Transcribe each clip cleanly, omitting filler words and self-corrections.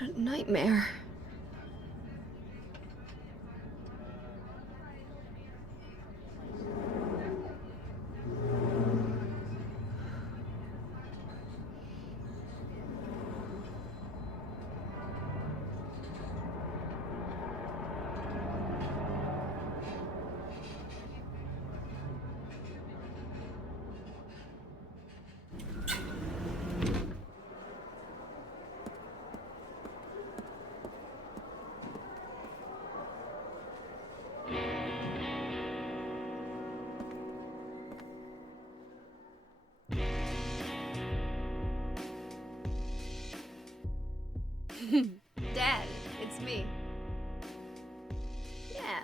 What a nightmare. Dad, it's me. Yeah.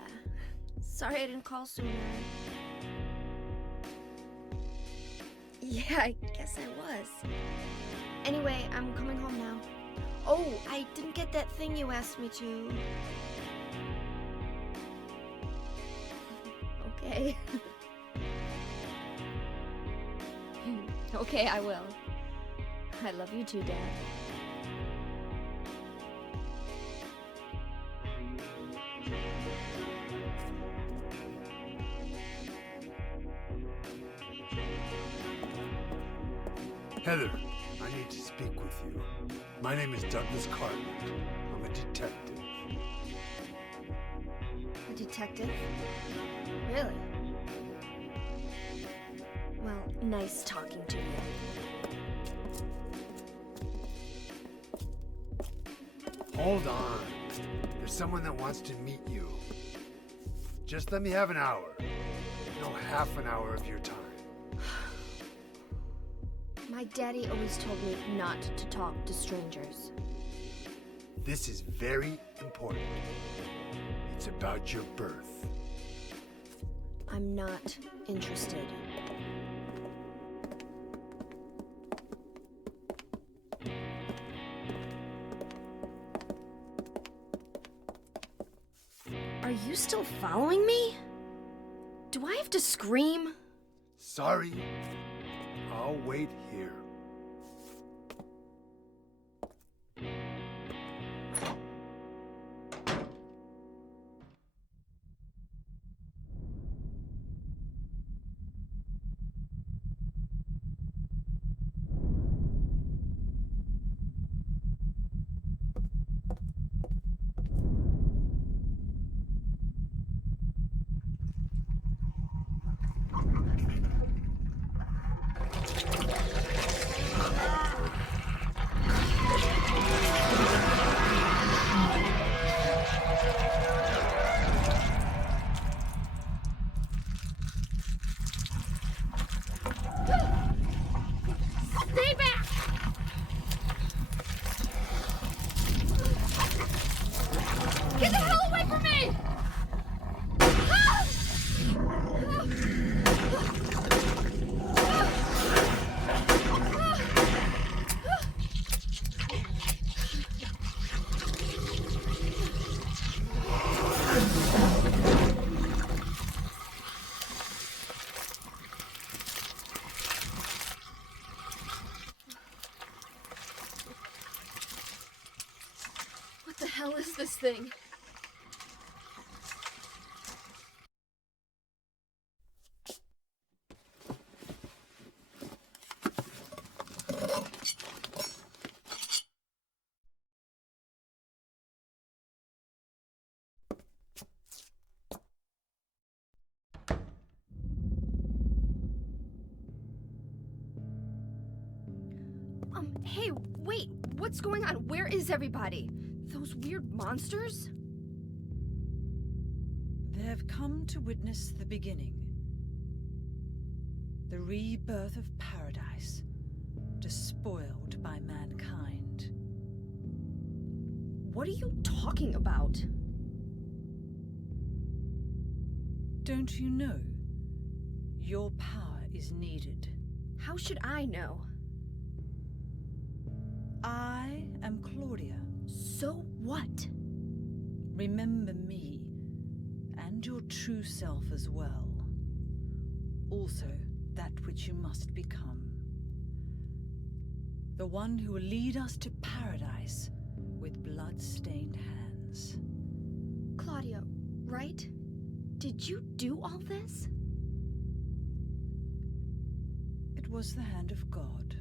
Sorry I didn't call sooner. Yeah, I guess I was. Anyway, I'm coming home now. Oh, I didn't get that thing you asked me to. Okay. Okay, I will. I love you too, Dad. Heather, I need to speak with you. My name is Douglas Cartland. I'm a detective. A detective? Really? Well, nice talking to you. Hold on. There's someone that wants to meet you. Just let me have an hour. No, half an hour of your time. My daddy always told me not to talk to strangers. This is very important. It's about your birth. I'm not interested. Are you still following me? Do I have to scream? Sorry. I'll wait here. Stay back! Get the hell away from me! What the hell is this thing? Hey, wait, what's going on? Where is everybody? Those weird monsters? They've come to witness the beginning. The rebirth of paradise, despoiled by mankind. What are you talking about? Don't you know? Your power is needed. How should I know? I am Claudia. So what? Remember me, and your true self as well. Also, that which you must become. The one who will lead us to paradise, with blood-stained hands. Claudio, right? Did you do all this? It was the hand of God.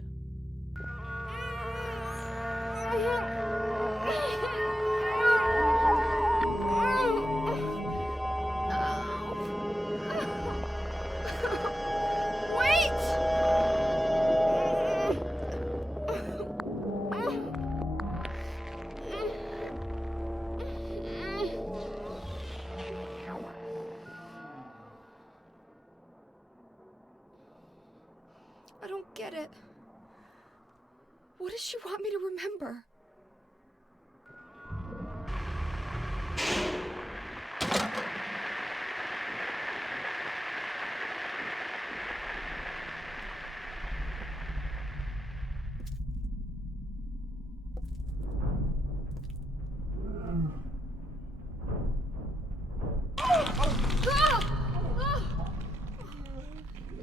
I don't get it. What does she want me to remember?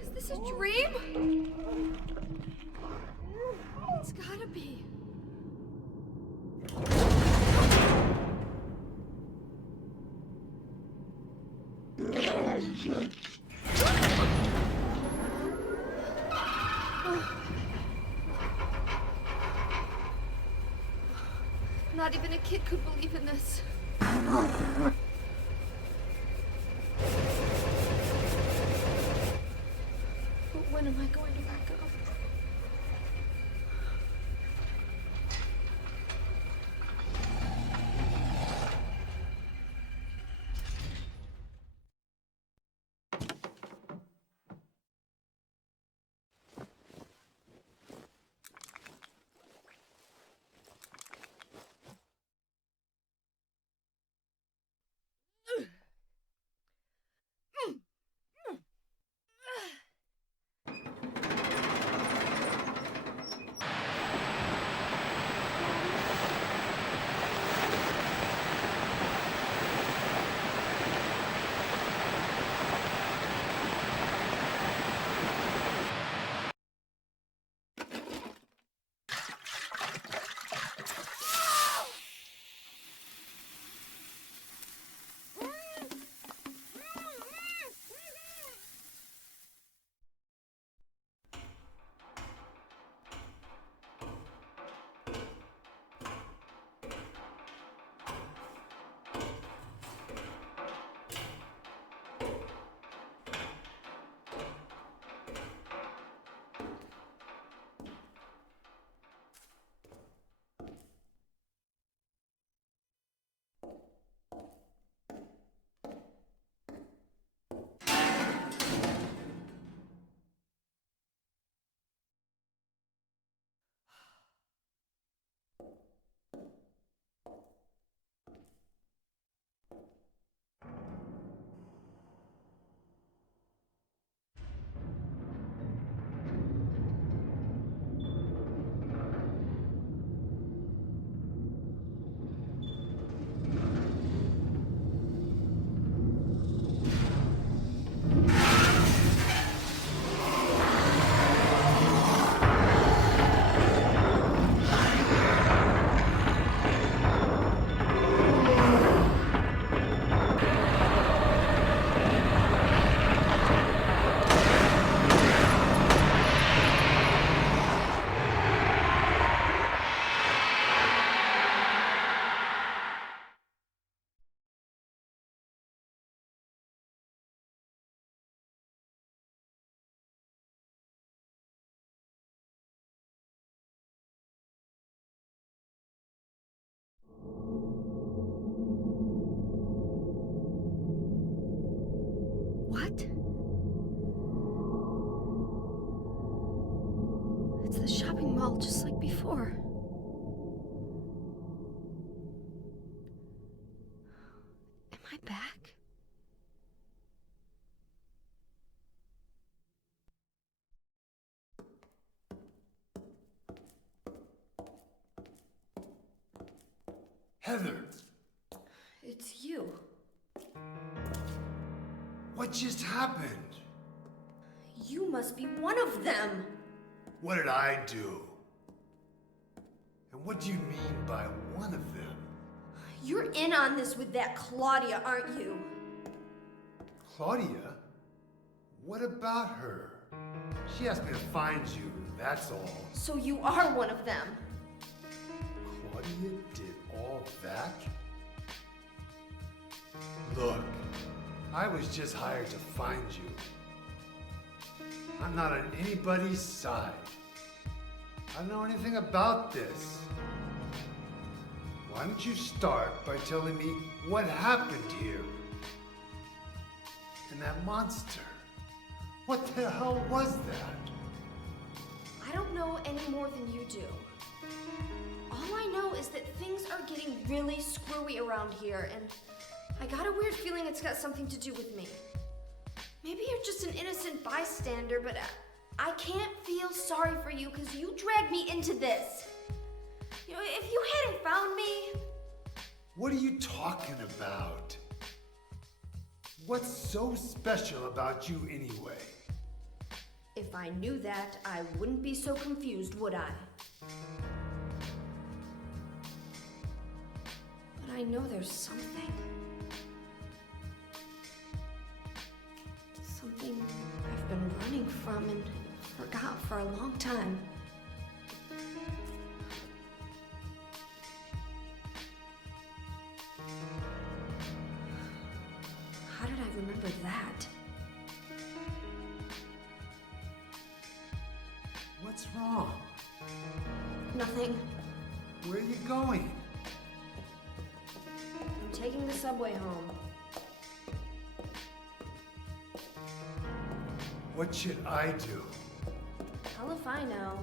Is this a dream? It's gotta be. Not even a kid could believe in this. But when am I going to wake up? What? It's the shopping mall just like before. Am I back? Heather! It's you. What just happened? You must be one of them. What did I do? And what do you mean by one of them. You're in on this with that Claudia, aren't you? Claudia? What about her? She asked me to find you, that's all. So you are one of them. Claudia did all that? Look, I was just hired to find you. I'm not on anybody's side. I don't know anything about this. Why don't you start by telling me what happened here? And that monster, what the hell was that? I don't know any more than you do. All I know is that things are getting really screwy around here, and I got a weird feeling it's got something to do with me. Maybe you're just an innocent bystander, but I can't feel sorry for you because you dragged me into this. You know, if you hadn't found me... What are you talking about? What's so special about you anyway? If I knew that, I wouldn't be so confused, would I? But I know there's something. Something I've been running from and forgot for a long time. How did I remember that? What's wrong? Nothing. Where are you going? I'm taking the subway home. What should I do? Hell if I know.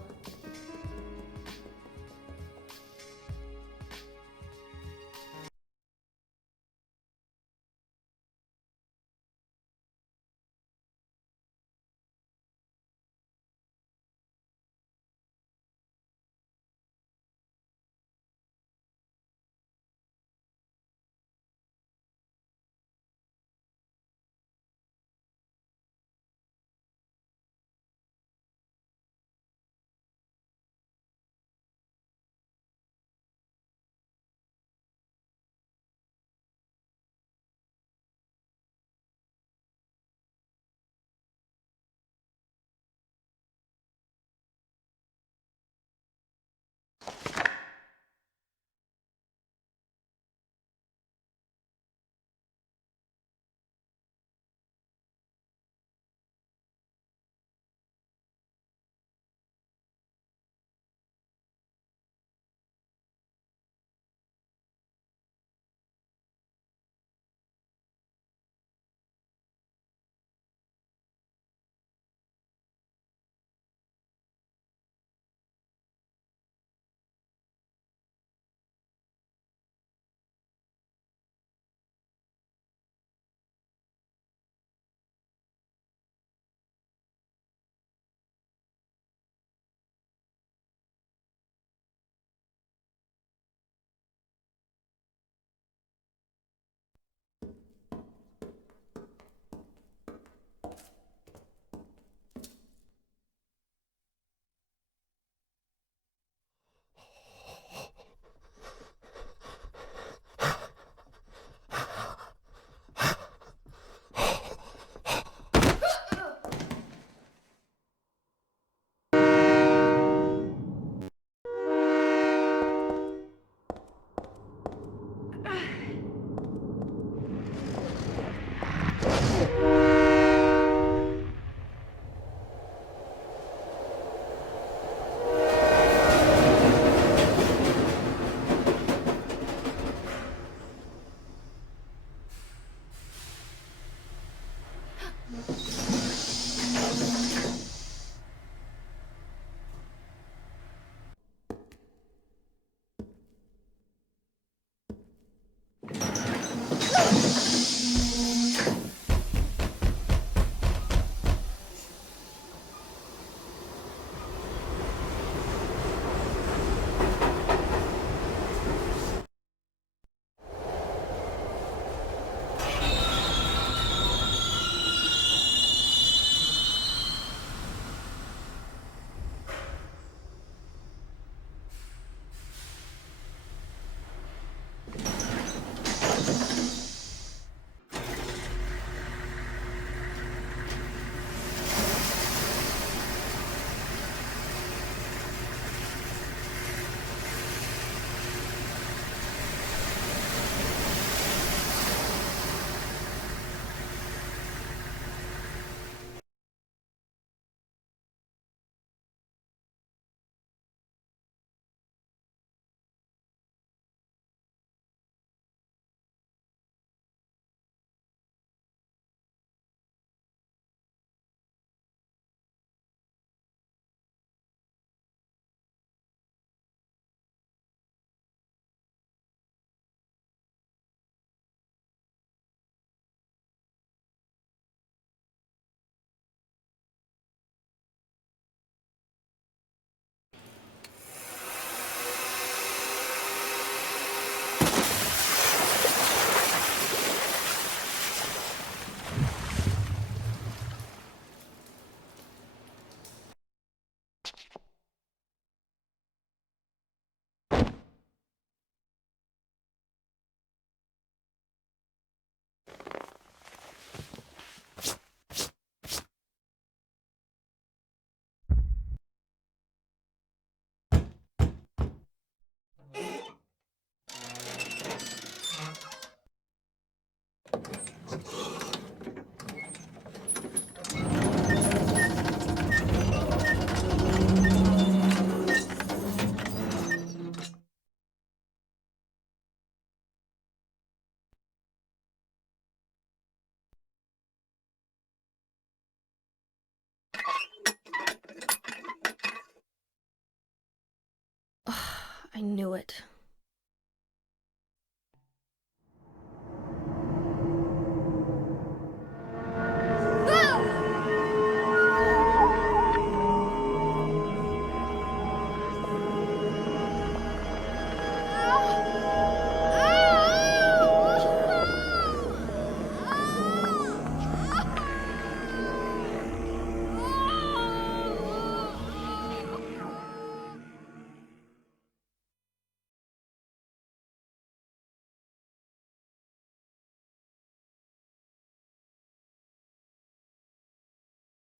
I knew it.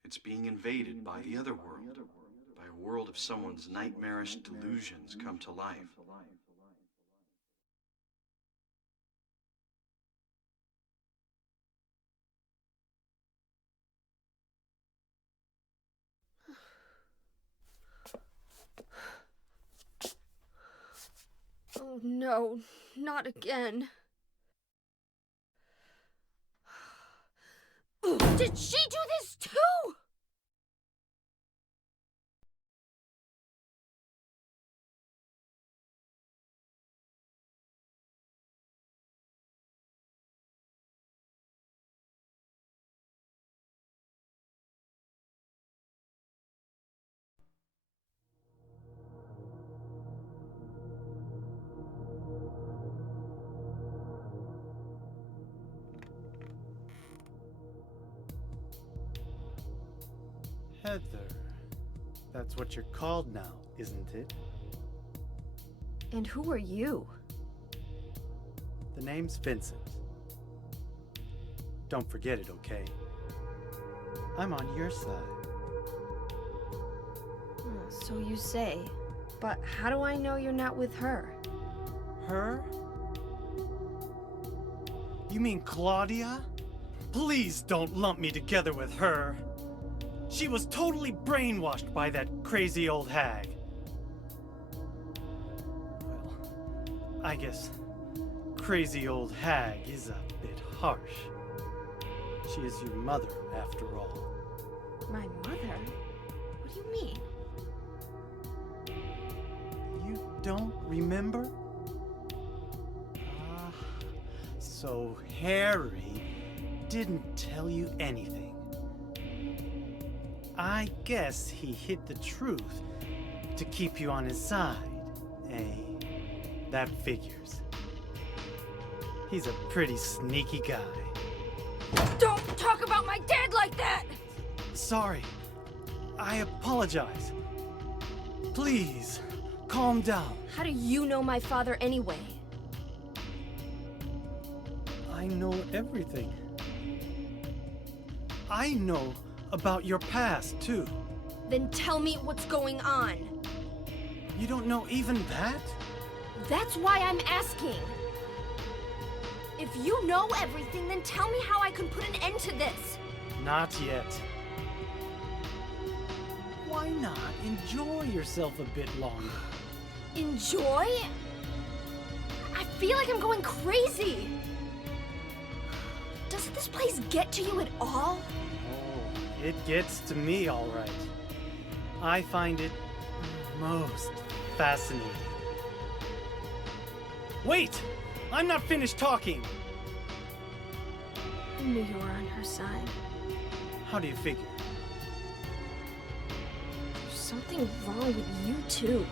It's being invaded by the other world, by a world of someone's nightmarish delusions come to life. Oh no, not again. Did she do this too? Heather. That's what you're called now, isn't it? And who are you? The name's Vincent. Don't forget it, okay? I'm on your side. So you say. But how do I know you're not with her? Her? You mean Claudia? Please don't lump me together with her. She was totally brainwashed by that crazy old hag. Well, I guess crazy old hag is a bit harsh. She is your mother, after all. My mother? What do you mean? You don't remember? Ah, so Harry didn't tell you anything. I guess he hid the truth to keep you on his side, eh? That figures. He's a pretty sneaky guy. Don't talk about my dad like that! Sorry. I apologize. Please, calm down. How do you know my father anyway? I know everything. I know about your past, too. Then tell me what's going on. You don't know even that? That's why I'm asking. If you know everything, then tell me how I can put an end to this. Not yet. Why not enjoy yourself a bit longer? Enjoy? I feel like I'm going crazy. Doesn't this place get to you at all? Oh, it gets to me, all right. I find it most fascinating. Wait! I'm not finished talking! I knew you were on her side. How do you figure? There's something wrong with you, too.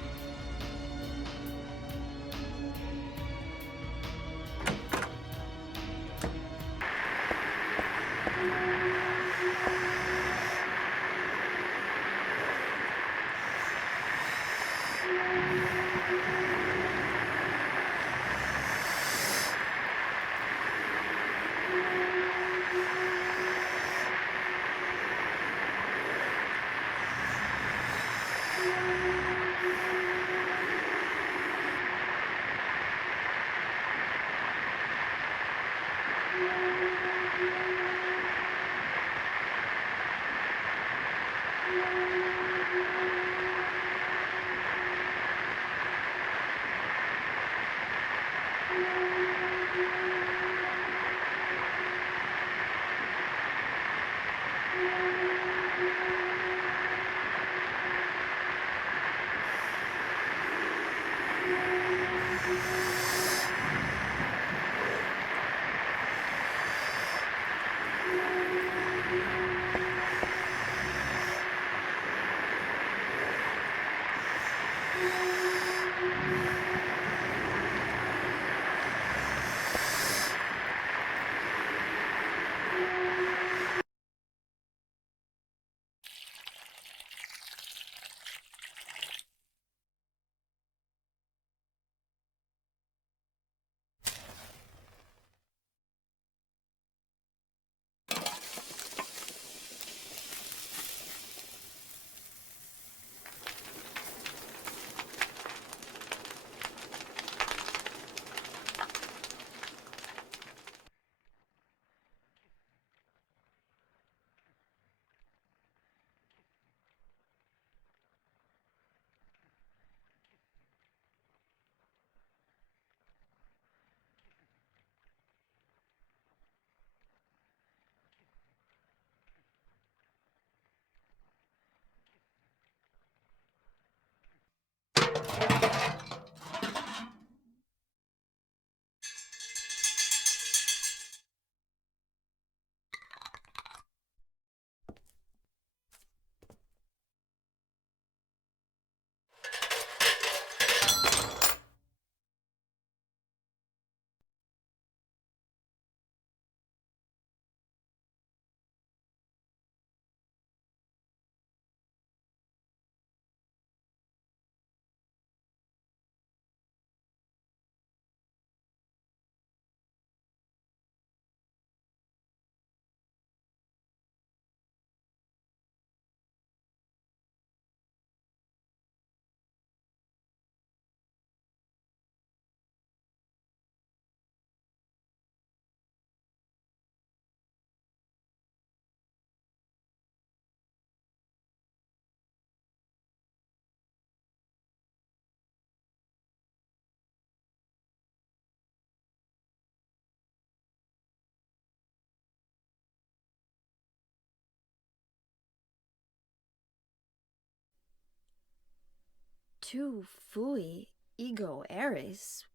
Tu fui ego eres.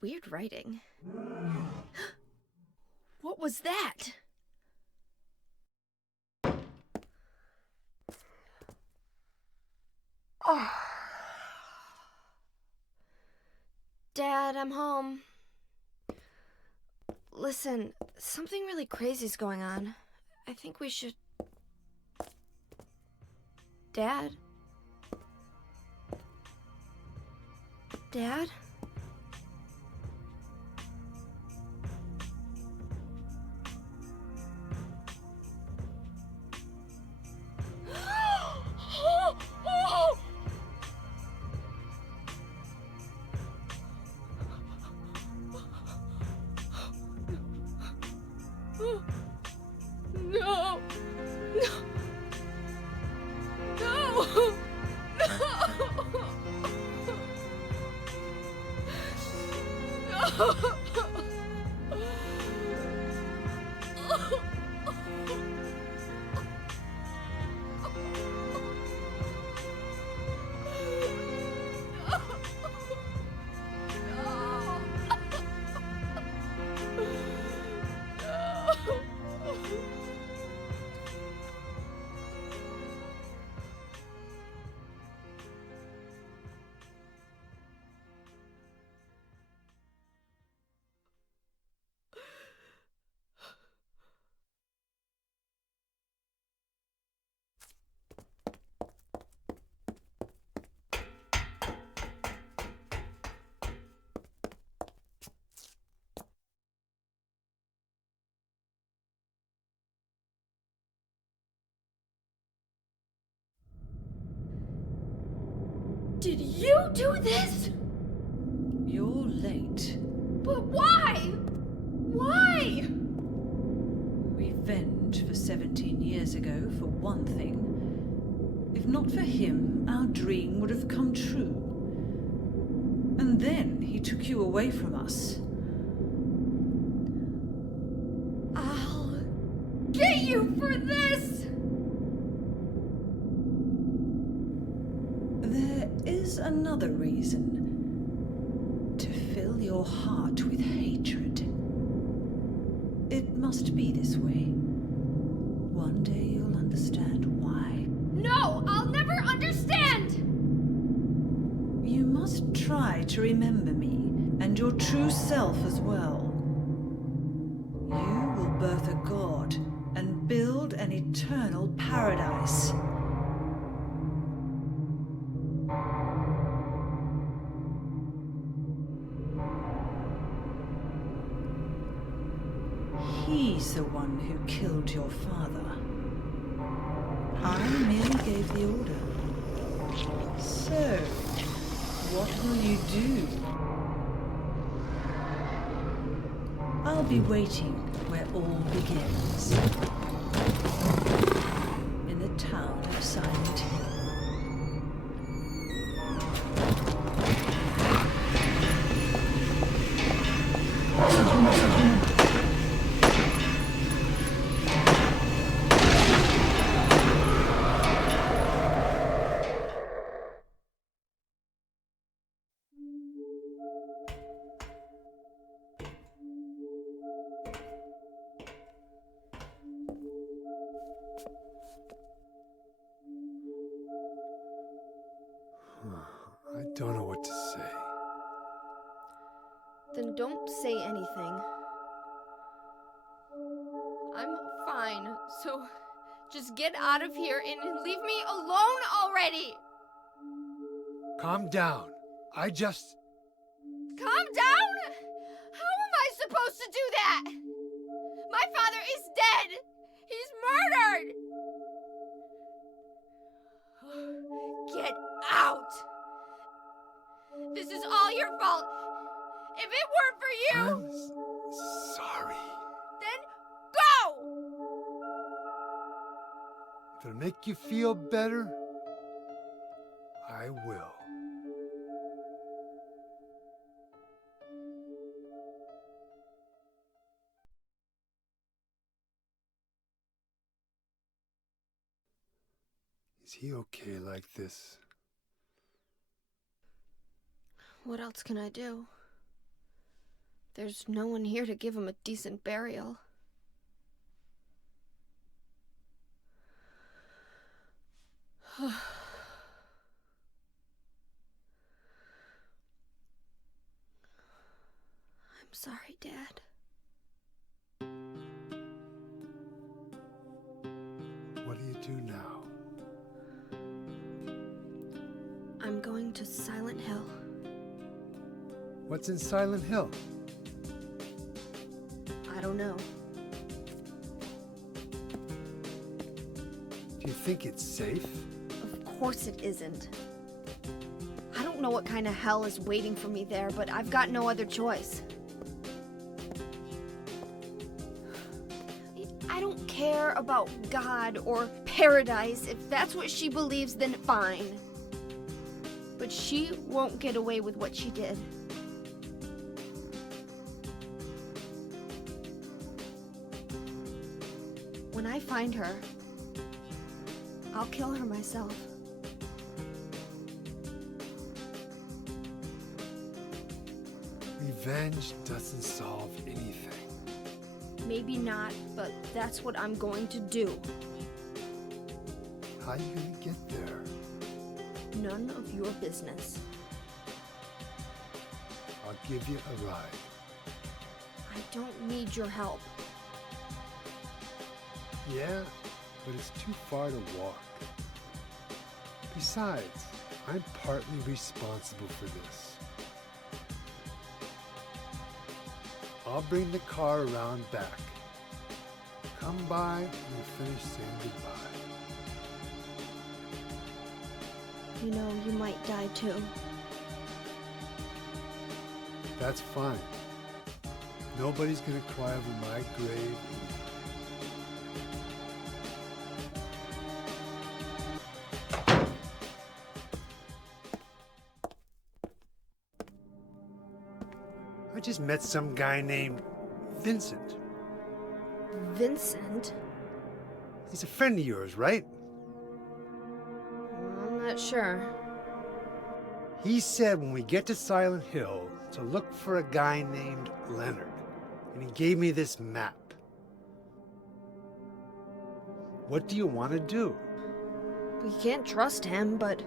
Weird writing. What was that? Oh. Dad, I'm home. Listen, something really crazy's going on. I think we should... Dad? Dad? No! Did you do this? You're late. But why? Why? Revenge for 17 years ago, for one thing. If not for him, our dream would have come true. And then he took you away from us. I'll get you for this! There is another reason. To fill your heart with hatred. It must be this way. One day die to remember me, and your true self as well. You will birth a god and build an eternal paradise. He's the one who killed your father. I merely gave the order. So, what will you do? I'll be waiting where all begins. In the town of Silent Hill. I don't know what to say. Then don't say anything. I'm fine, so just get out of here and leave me alone already! Calm down. Calm Down? How am I supposed to do that? My father is dead! He's murdered! Get out! This is all your fault! If it weren't for you... I'm sorry. Then go! If it'll make you feel better, I will. Is he okay like this? What else can I do? There's no one here to give him a decent burial. I'm sorry, Dad. What do you do now? I'm going to Silent Hill. What's in Silent Hill? I don't know. Do you think it's safe? Of course it isn't. I don't know what kind of hell is waiting for me there, but I've got no other choice. I don't care about God or paradise. If that's what she believes, then fine. But she won't get away with what she did. When I find her, I'll kill her myself. Revenge doesn't solve anything. Maybe not, but that's what I'm going to do. How are you gonna get there? None of your business. I'll give you a ride. I don't need your help. Yeah, but it's too far to walk. Besides, I'm partly responsible for this. I'll bring the car around back. Come by and we'll finish saying goodbye. You know, you might die too. That's fine. Nobody's gonna cry over my grave. I just met some guy named Vincent. Vincent? He's a friend of yours, right? I'm not sure. He said when we get to Silent Hill to look for a guy named Leonard, and he gave me this map. What do you want to do? We can't trust him, but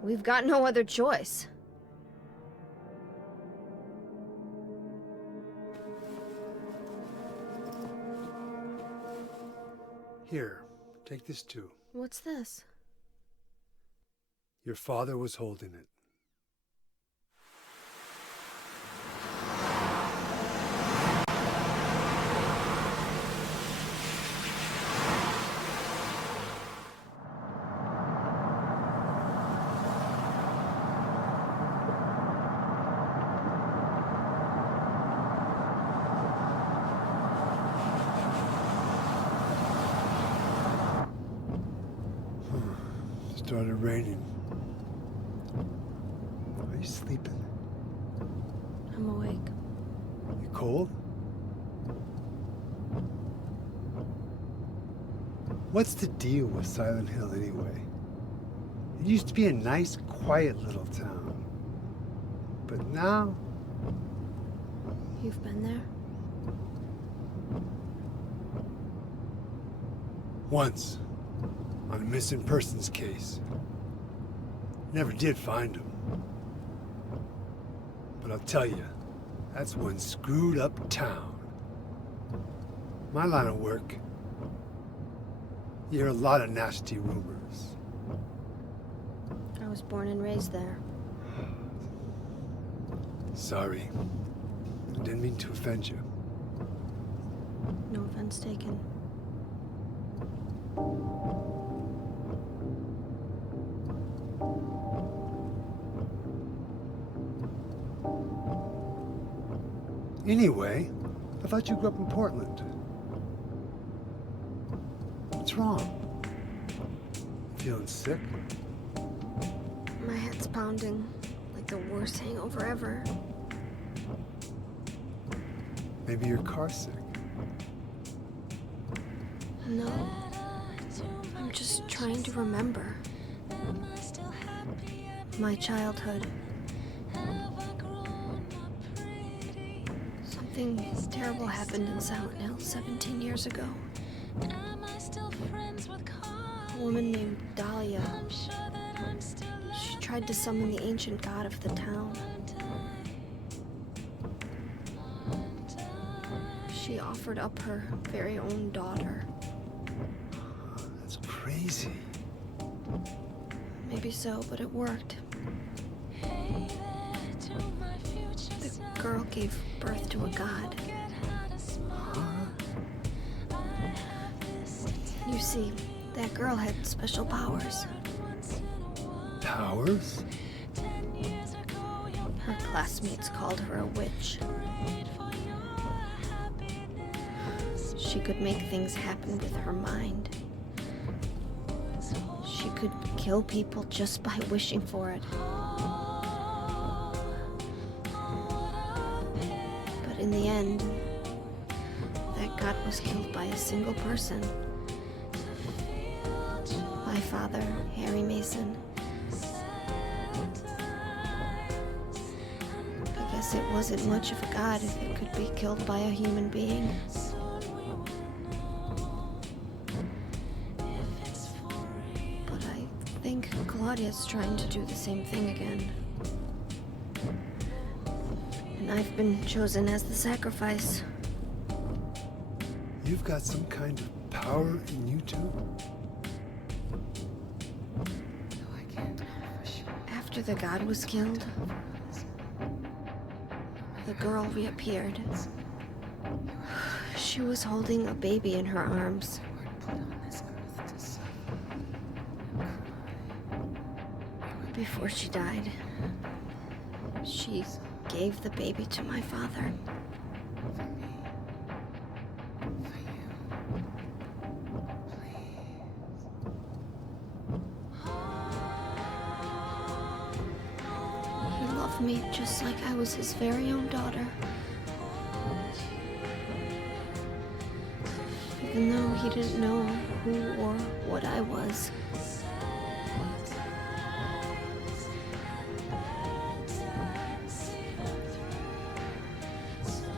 we've got no other choice. Here, take this too. What's this? Your father was holding it. Started raining. Are you sleeping? I'm awake. You cold? What's the deal with Silent Hill anyway? It used to be a nice, quiet little town. But now... You've been there? Once. On a missing persons case. Never did find him. But I'll tell you, that's one screwed up town. My line of work, you hear a lot of nasty rumors. I was born and raised there. Sorry. I didn't mean to offend you. No offense taken. Anyway, I thought you grew up in Portland. What's wrong? Feeling sick? My head's pounding like the worst hangover ever. Maybe you're car sick. No. I'm just trying to remember. My childhood. Something terrible happened in Silent Hill 17 years ago. A woman named Dahlia. She tried to summon the ancient god of the town. She offered up her very own daughter. That's crazy. Maybe so, but it worked. The girl gave birth to a god. You see, that girl had special powers. Powers? Her classmates called her a witch. She could make things happen with her mind. She could kill people just by wishing for it. But in the end, that god was killed by a single person. My father, Harry Mason. I guess it wasn't much of a god if it could be killed by a human being. But I think Claudia's trying to do the same thing again. And I've been chosen as the sacrifice. You've got some kind of power in you too? After the god was killed, the girl reappeared. She was holding a baby in her arms. Before she died, she gave the baby to my father. He loved me just like I was his very own daughter. Even though he didn't know who or what I was.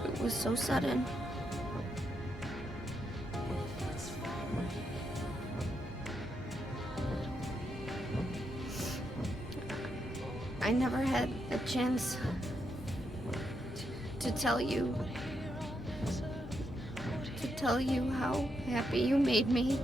It was so sudden. I never had a chance to tell you, to tell you how happy you made me.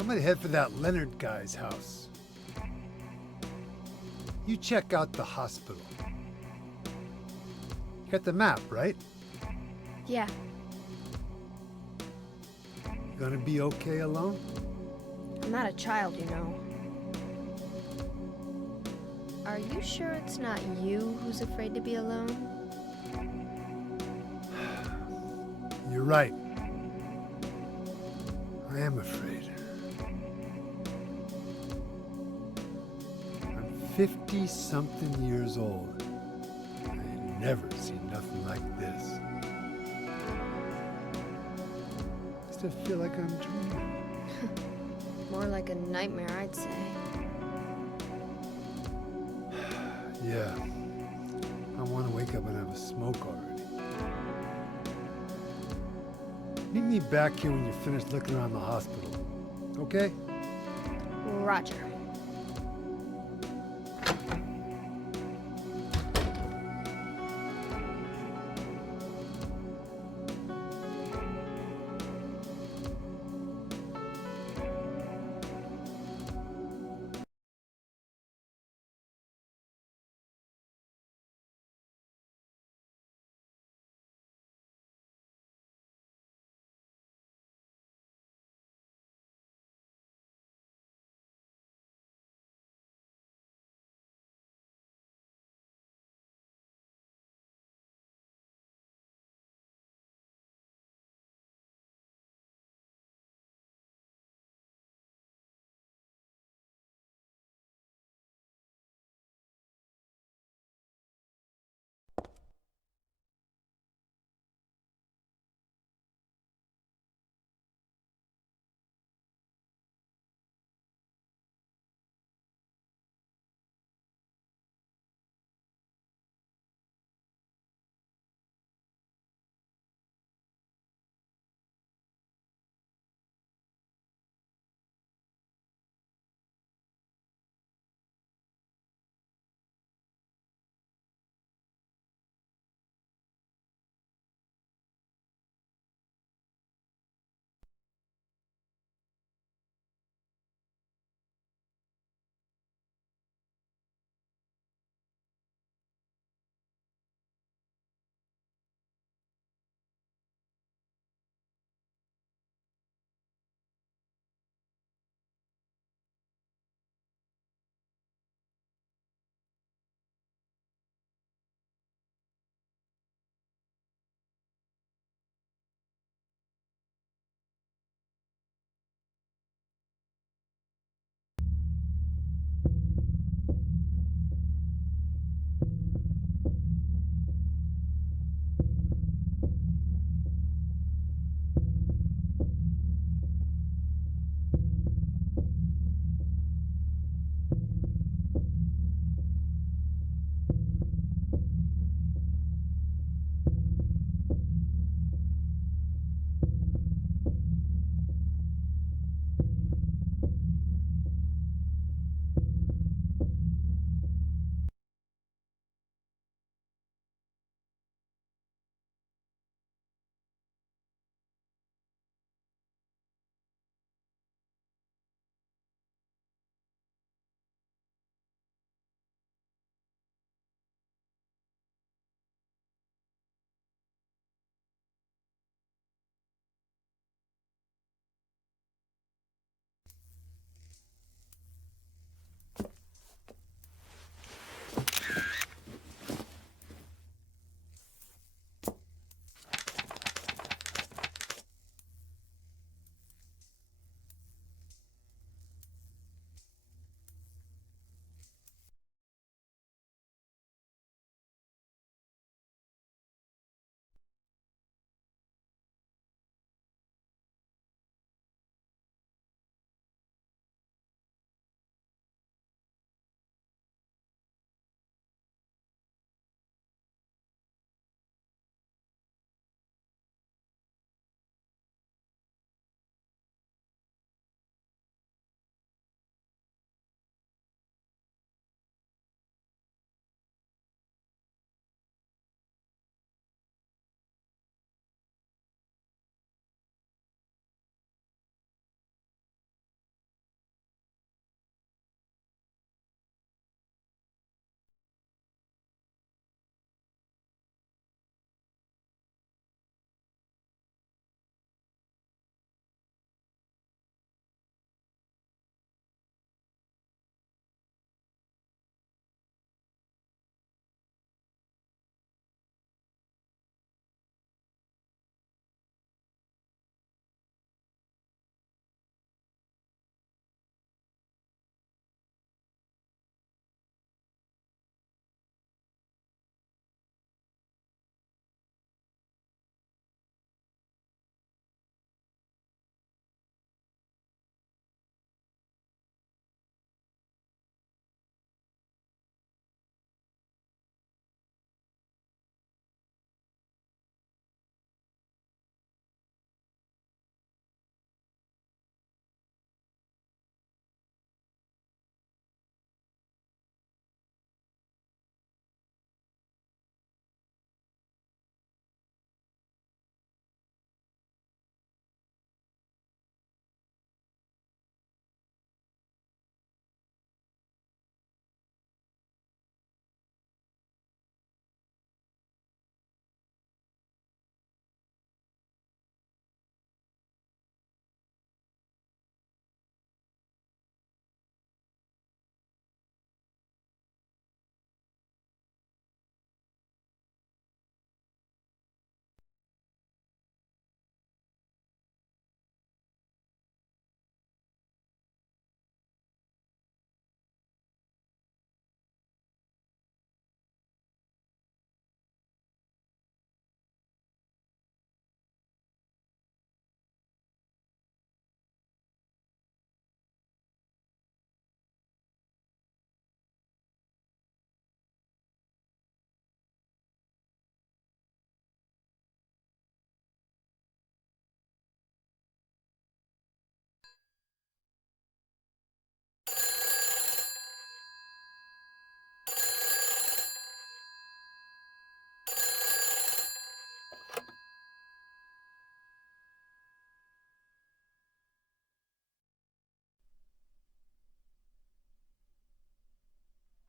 I'm gonna head for that Leonard guy's house. You check out the hospital. You got the map, right? Yeah. You gonna be okay alone? I'm not a child, you know. Are you sure it's not you who's afraid to be alone? You're right. I am afraid. I'm 50-something years old. I ain't never seen nothing like this. I still feel like I'm dreaming. More like a nightmare, I'd say. Yeah. I want to wake up and have a smoke already. Meet me back here when you're finished looking around the hospital. Okay? Roger.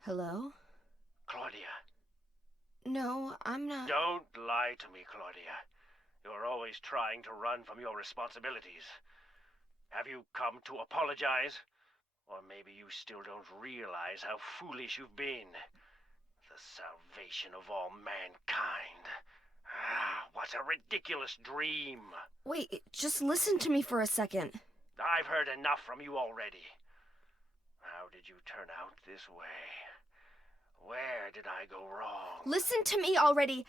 Hello? Claudia. No, I'm not. Don't lie to me, Claudia. You're always trying to run from your responsibilities. Have you come to apologize? Or maybe you still don't realize how foolish you've been. The salvation of all mankind. What a ridiculous dream. Wait, just listen to me for a second. I've heard enough from you already. How did you turn out this way? Where did I go wrong? Listen to me already.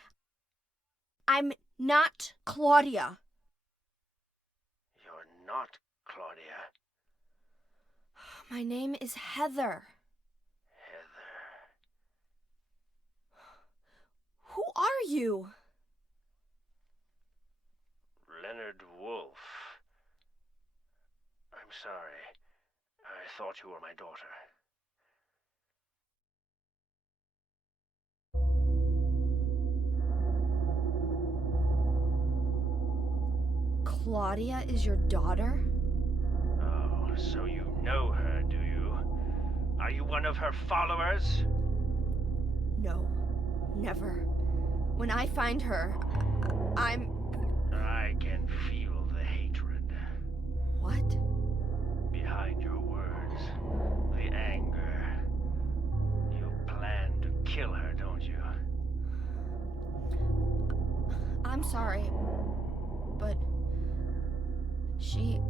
I'm not Claudia. You're not Claudia. My name is Heather. Heather. Who are you? Leonard Wolf. I'm sorry. I thought you were my daughter. Claudia is your daughter? Oh, so you know her, do you? Are you one of her followers? No, never. When I find her, I can feel the hatred. What? Behind your words. The anger. You plan to kill her, don't you? I'm sorry, but she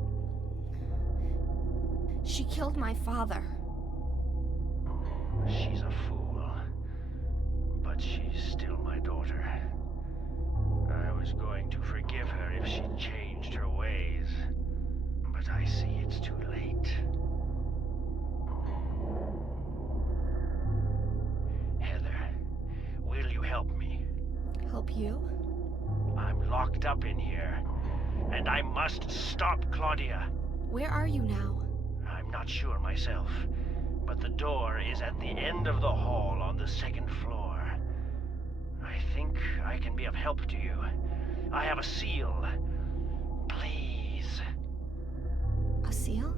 killed my father. She's a fool. But she's still my daughter. I was going to forgive her if she changed her ways. But I see it's too late. Heather, will you help me? Help you? I'm locked up in here, and I must stop Claudia. Where are you now? I'm not sure myself, but the door is at the end of the hall on the second floor. I think I can be of help to you. I have a seal. Please. A seal?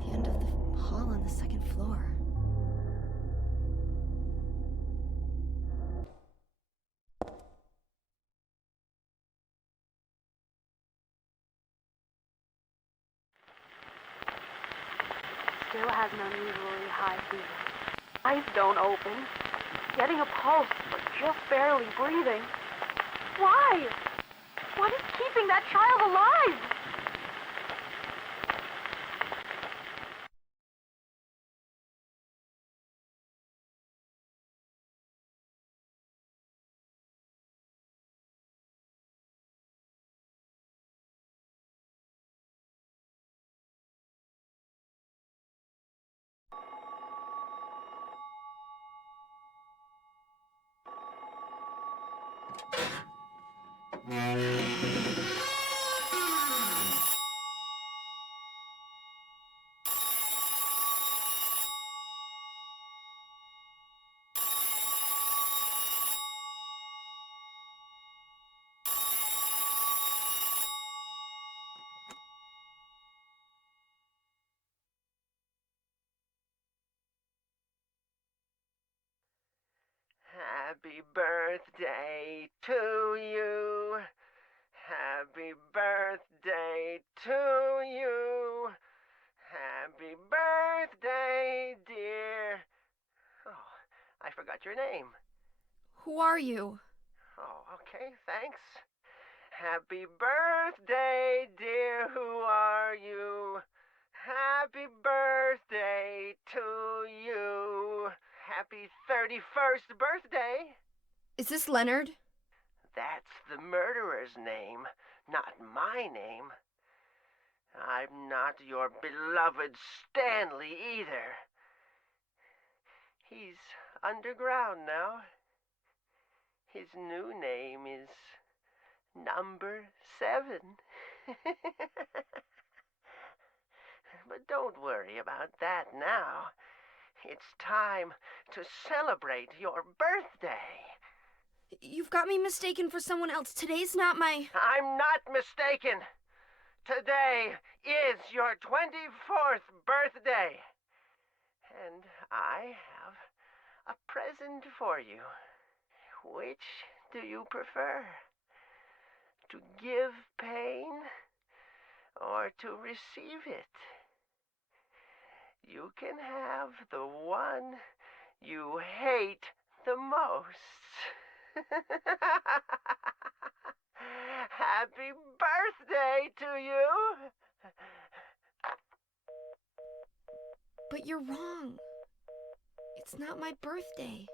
The end of the hall on the second floor. Still has an unusually high fever. Eyes don't open. Getting a pulse, but just barely breathing. Why? What is keeping that child alive? Happy birthday to you. Happy birthday to you. Happy birthday, dear. Oh, I forgot your name. Who are you? Oh, okay, thanks. Happy birthday, dear. Who are you? Happy birthday to you. Happy 31st birthday. Is this Leonard? That's the murderer's name, not my name. I'm not your beloved Stanley either. He's underground now. His new name is Number 7. But don't worry about that now. It's time to celebrate your birthday. You've got me mistaken for someone else. Today's not my... I'm not mistaken. Today is your 24th birthday. And I have a present for you. Which do you prefer? To give pain or to receive it? You can have the one you hate the most. Happy birthday to you! But you're wrong. It's not my birthday.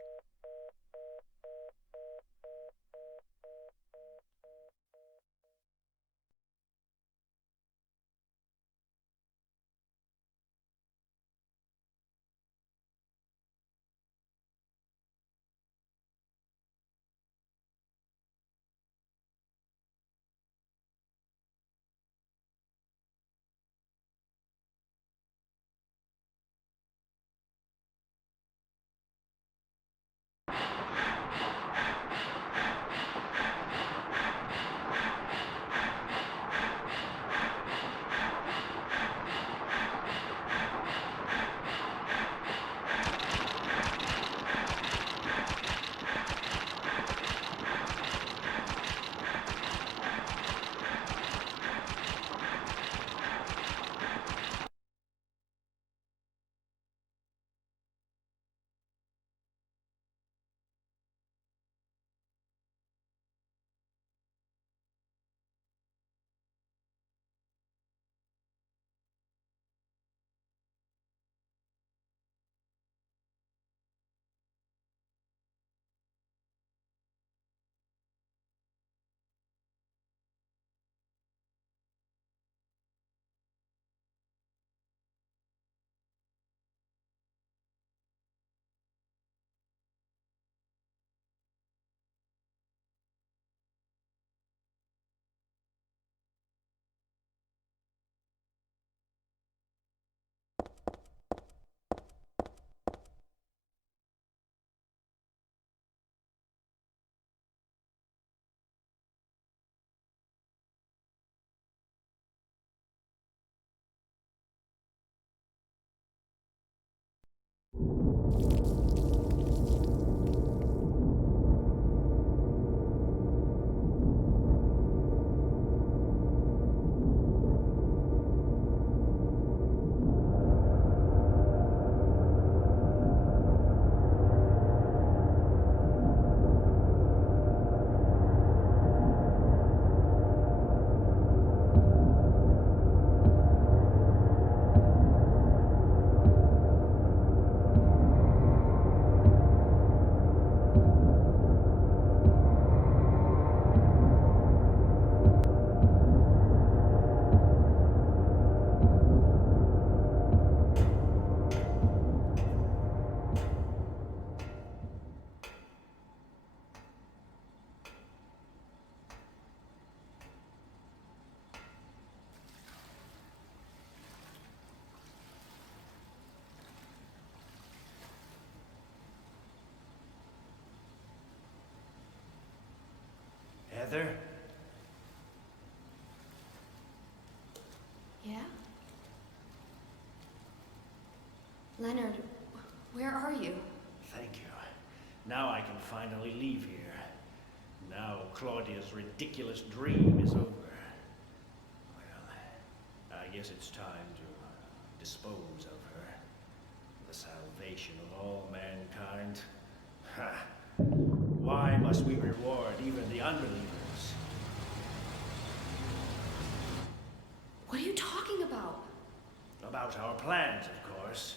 Heather? Yeah? Leonard, where are you? Thank you. Now I can finally leave here. Now Claudia's ridiculous dream is over. Well, I guess it's time to dispose of her. The salvation of all mankind. Ha! Why must we reward even the unbelievers? What are you talking about? About our plans, of course.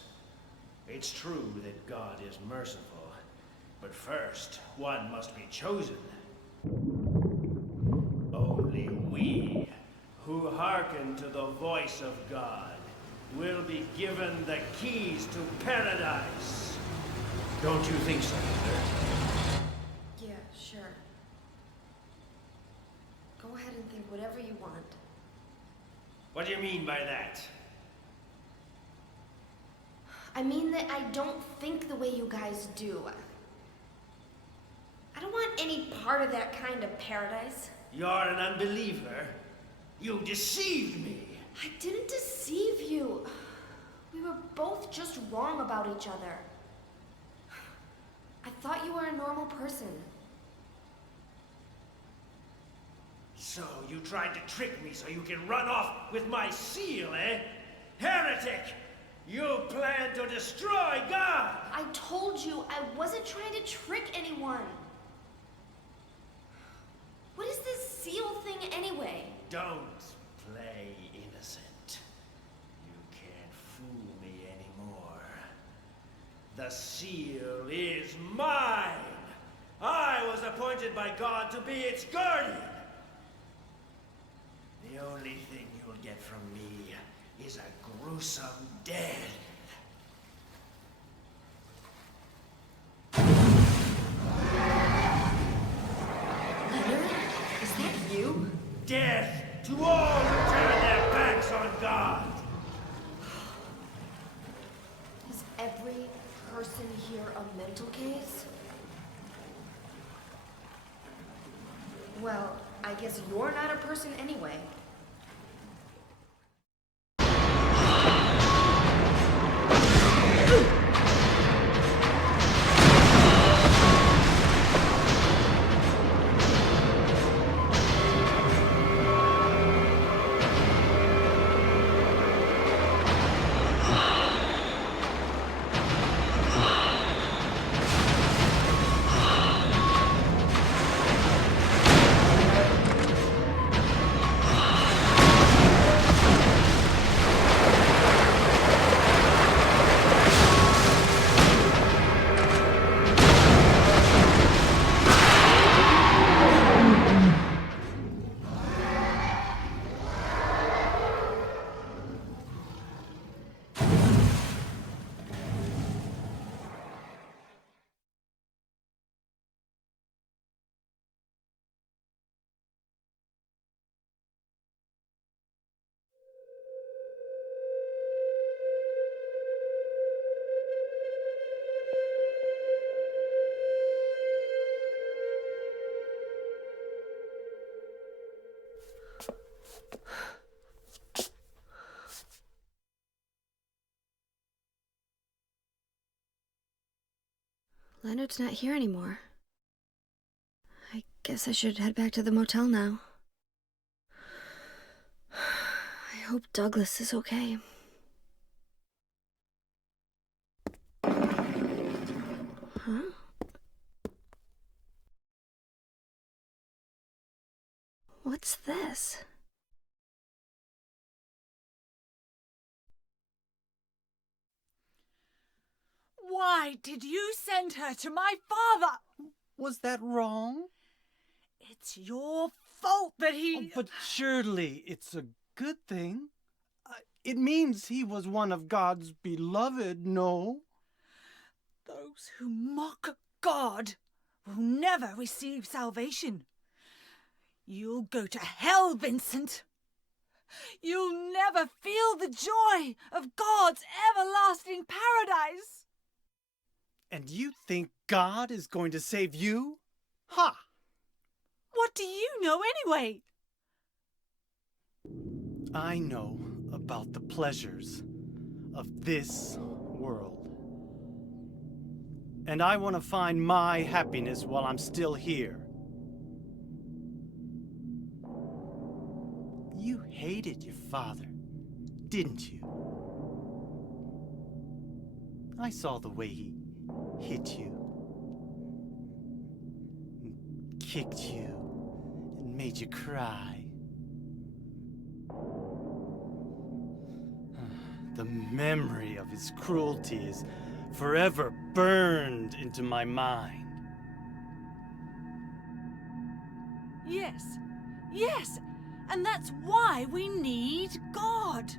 It's true that God is merciful, but first, one must be chosen. Only we, who hearken to the voice of God, will be given the keys to paradise. Don't you think so, Heather? Yeah, sure. Go ahead and think whatever you want. What do you mean by that? I mean that I don't think the way you guys do. I don't want any part of that kind of paradise. You're an unbeliever. You deceived me. I didn't deceive you. We were both just wrong about each other. I thought you were a normal person. So you tried to trick me so you can run off with my seal, eh? Heretic! You plan to destroy God! I told you I wasn't trying to trick anyone. What is this seal thing anyway? Don't play innocent. You can't fool me anymore. The seal is mine! I was appointed by God to be its guardian! The only thing you'll get from me is a gruesome death. Leonard, is that you? Death to all who turn their backs on God! Is every person here a mental case? Well, I guess you're not a person anyway. Leonard's not here anymore. I guess I should head back to the motel now. I hope Douglas is okay. Huh? What's this? Why did you send her to my father? Was that wrong? It's your fault that he... Oh, but surely it's a good thing. It means he was one of God's beloved, no? Those who mock God will never receive salvation. You'll go to hell, Vincent. You'll never feel the joy of God's everlasting paradise. And you think God is going to save you? Ha! What do you know anyway? I know about the pleasures of this world. And I want to find my happiness while I'm still here. You hated your father, didn't you? I saw the way he hit you, and kicked you, and made you cry. The memory of his cruelty is forever burned into my mind. Yes, and that's why we need God.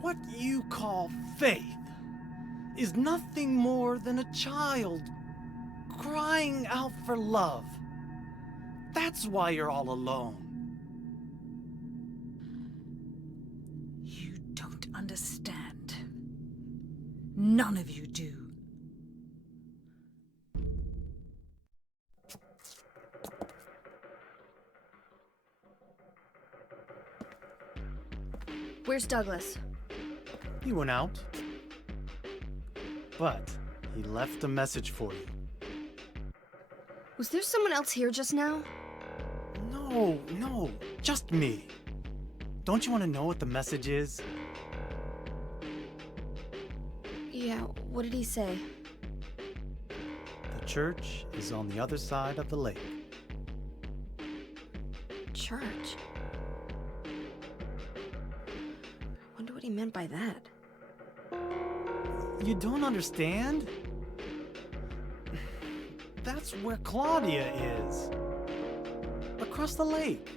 What you call faith is nothing more than a child crying out for love. That's why you're all alone. You don't understand. None of you do. Where's Douglas? He went out. But he left a message for you. Was there someone else here just now? No, just me. Don't you want to know what the message is? Yeah, what did he say? The church is on the other side of the lake. Church? Wonder what he meant by that. You don't understand? That's where Claudia is. Across the lake,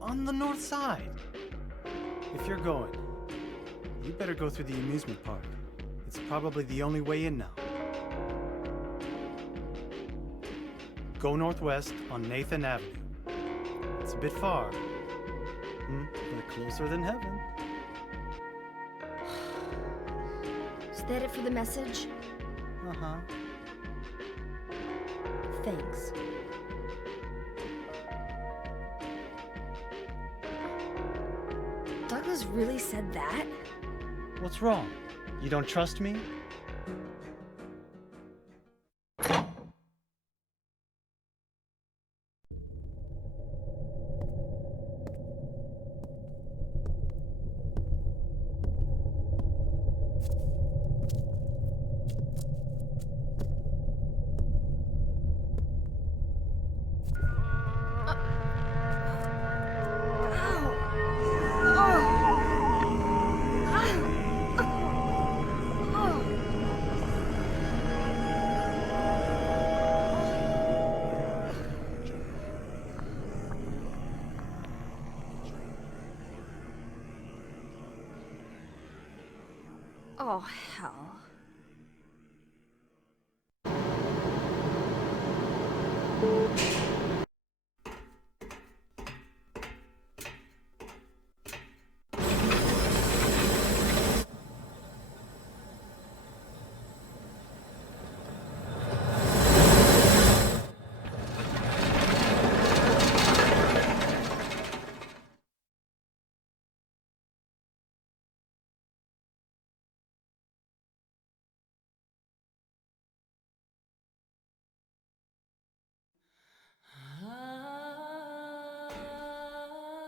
on the north side. If you're going, you better go through the amusement park. It's probably the only way in now. Go northwest on Nathan Avenue. It's a bit far, but closer than heaven. Is that it for the message? Uh-huh. Thanks. Douglas really said that? What's wrong? You don't trust me? Oh, hell.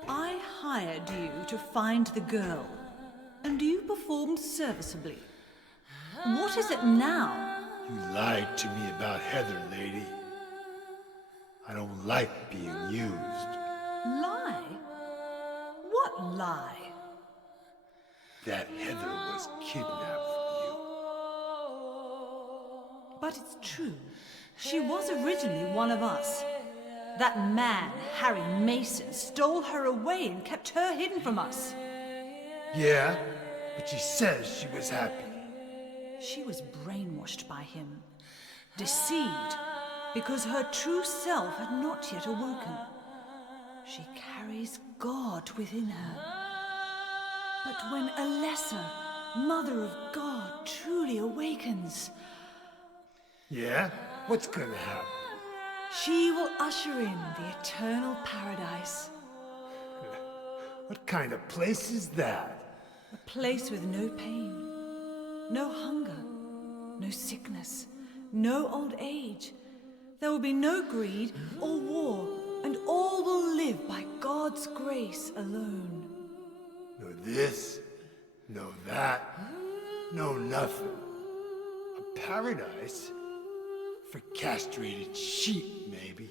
I hired you to find the girl, and you performed serviceably. What is it now? You lied to me about Heather, lady. I don't like being used. Lie? What lie? That Heather was kidnapped from you. But it's true. She was originally one of us. That man, Harry Mason, stole her away and kept her hidden from us. Yeah, but she says she was happy. She was brainwashed by him, deceived, because her true self had not yet awoken. She carries God within her. But when a lesser Mother of God truly awakens, Yeah? What's gonna happen? she will usher in the eternal paradise. What kind of place is that? A place with no pain, no hunger, no sickness, no old age. There will be no greed or war, and all will live by God's grace alone. No this, no that, no nothing. A paradise? For castrated sheep, maybe.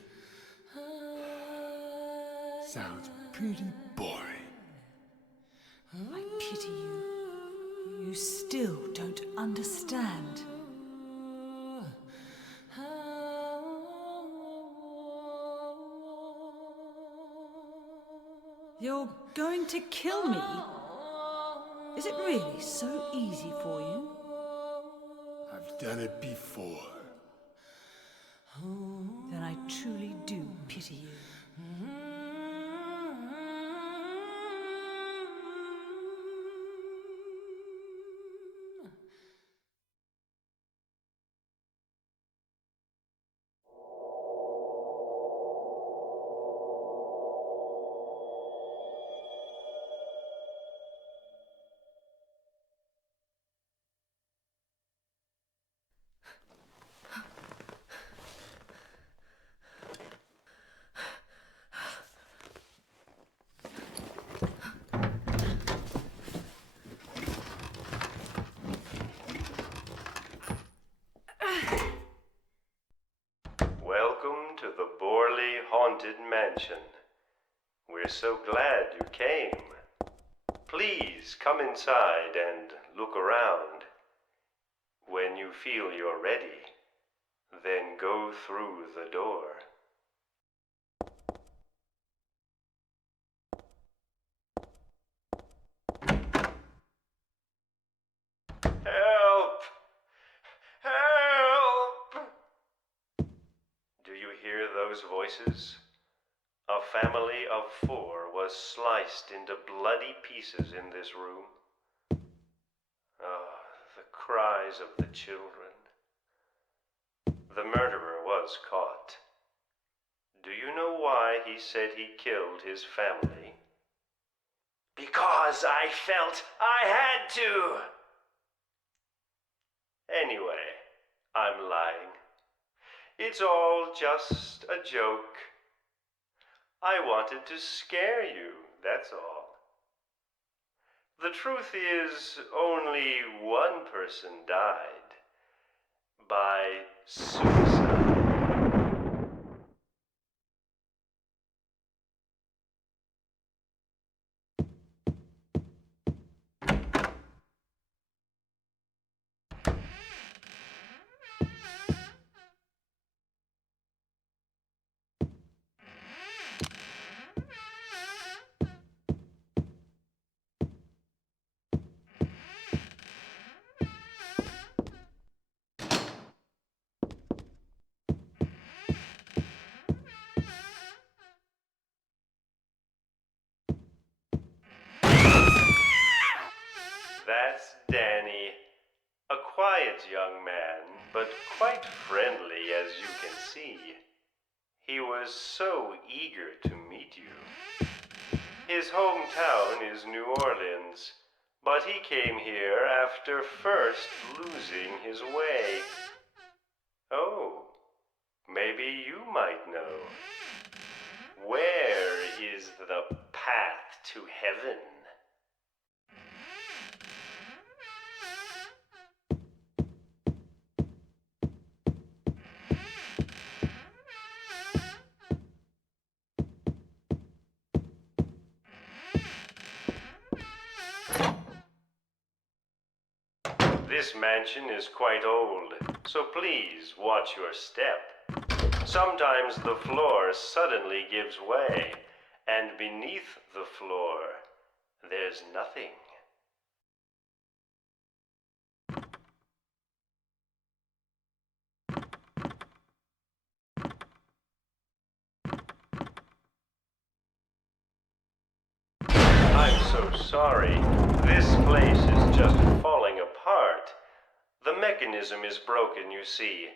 Sounds pretty boring. I pity you. You still don't understand. You're going to kill me? Is it really so easy for you? I've done it before. Then I truly do pity you. mansion. We're so glad you came. Please come inside and look around. When you feel you're ready, then go through the door. Help! Help! Do you hear those voices? A family of 4 was sliced into bloody pieces in this room. Ah, the cries of the children. The murderer was caught. Do you know why he said he killed his family? Because I felt I had to! Anyway, I'm lying. It's all just a joke. I wanted to scare you, that's all. The truth is, only one person died. By suicide. That's Danny, a quiet young man, but quite friendly as you can see. He was so eager to meet you. His hometown is New Orleans, but he came here after first losing his way. Oh, maybe you might know. Where is the path to heaven? This mansion is quite old, so please watch your step. Sometimes the floor suddenly gives way, and beneath the floor, there's nothing. I'm so sorry. This place is just falling apart. The mechanism is broken, you see.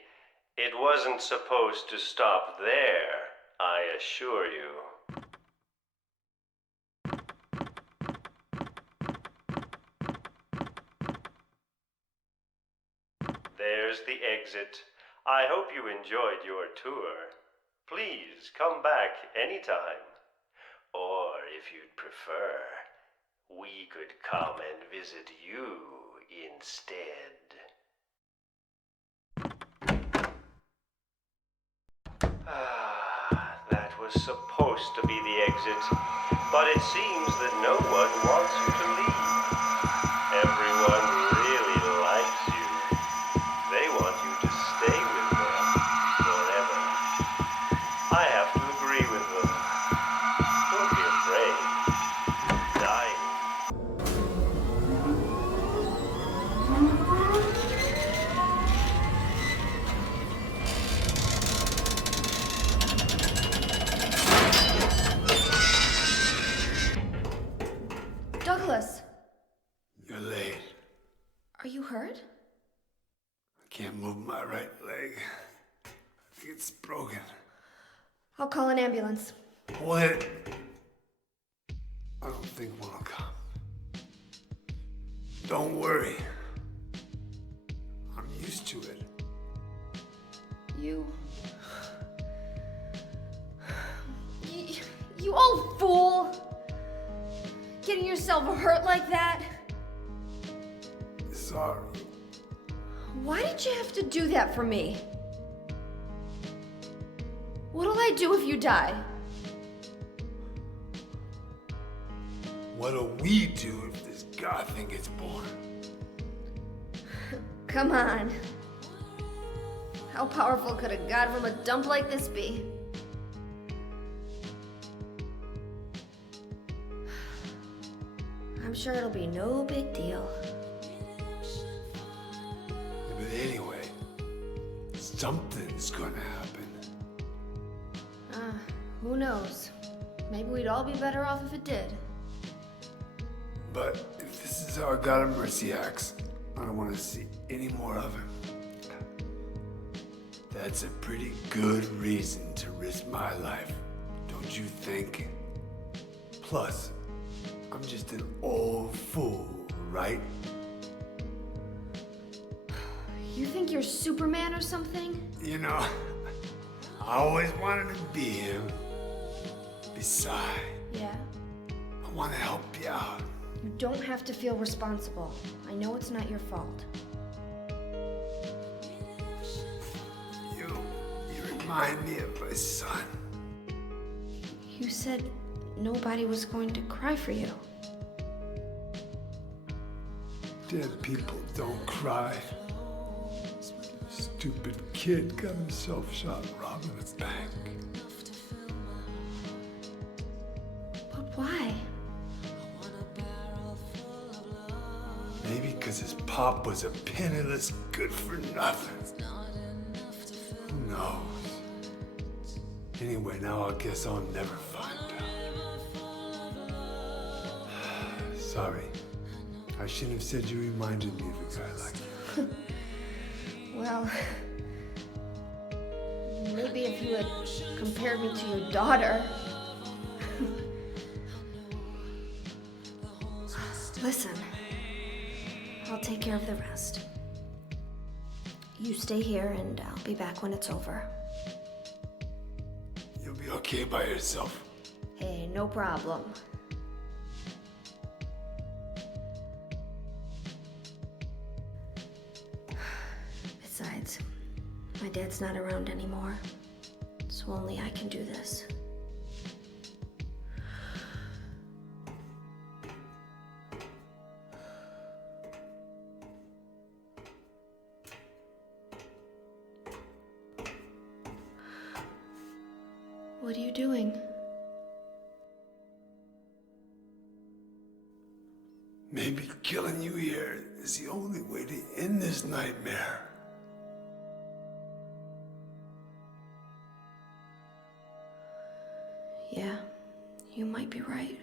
It wasn't supposed to stop there, I assure you. There's the exit. I hope you enjoyed your tour. Please come back anytime. Or if you'd prefer, we could come and visit you instead. That was supposed to be the exit, but it seems that no one wants you to leave. Everyone really likes you. They want you to stay with them forever. I have to agree with them. Don't be afraid. Dying. Douglas, You're late. are you hurt? I can't move my right leg. I think it's broken. I'll call an ambulance. What? I don't think one will come. Don't worry. I'm used to it. You old fool! Getting yourself hurt like that? Sorry. Why did you have to do that for me? What'll I do if you die? What'll we do if this god thing gets born? Come on. How powerful could a god from a dump like this be? I'm sure it'll be no big deal. Yeah, but anyway, something's gonna happen. Who knows? Maybe we'd all be better off if it did. But if this is how God of Mercy acts, I don't want to see any more of him. That's a pretty good reason to risk my life, don't you think? Plus, I'm just an old fool, right? You think you're Superman or something? You know, I always wanted to be him. Besides, Yeah. I want to help you out. You don't have to feel responsible. I know it's not your fault. You remind me of my son. You said nobody was going to cry for you. Dead people don't cry. Stupid kid got himself shot robbing a bank. But why? Maybe because his pop was a penniless good-for-nothing. Who knows? Anyway, now I guess I'll never find out. Sorry. I shouldn't have said you reminded me of a guy like you. Well, maybe if you had compared me to your daughter. Listen, I'll take care of the rest. You stay here and I'll be back when it's over. You'll be okay by yourself. Hey, no problem. Besides, my dad's not around anymore, so only I can do this. What are you doing? Maybe killing you here is the only way to end this nightmare. Yeah, you might be right.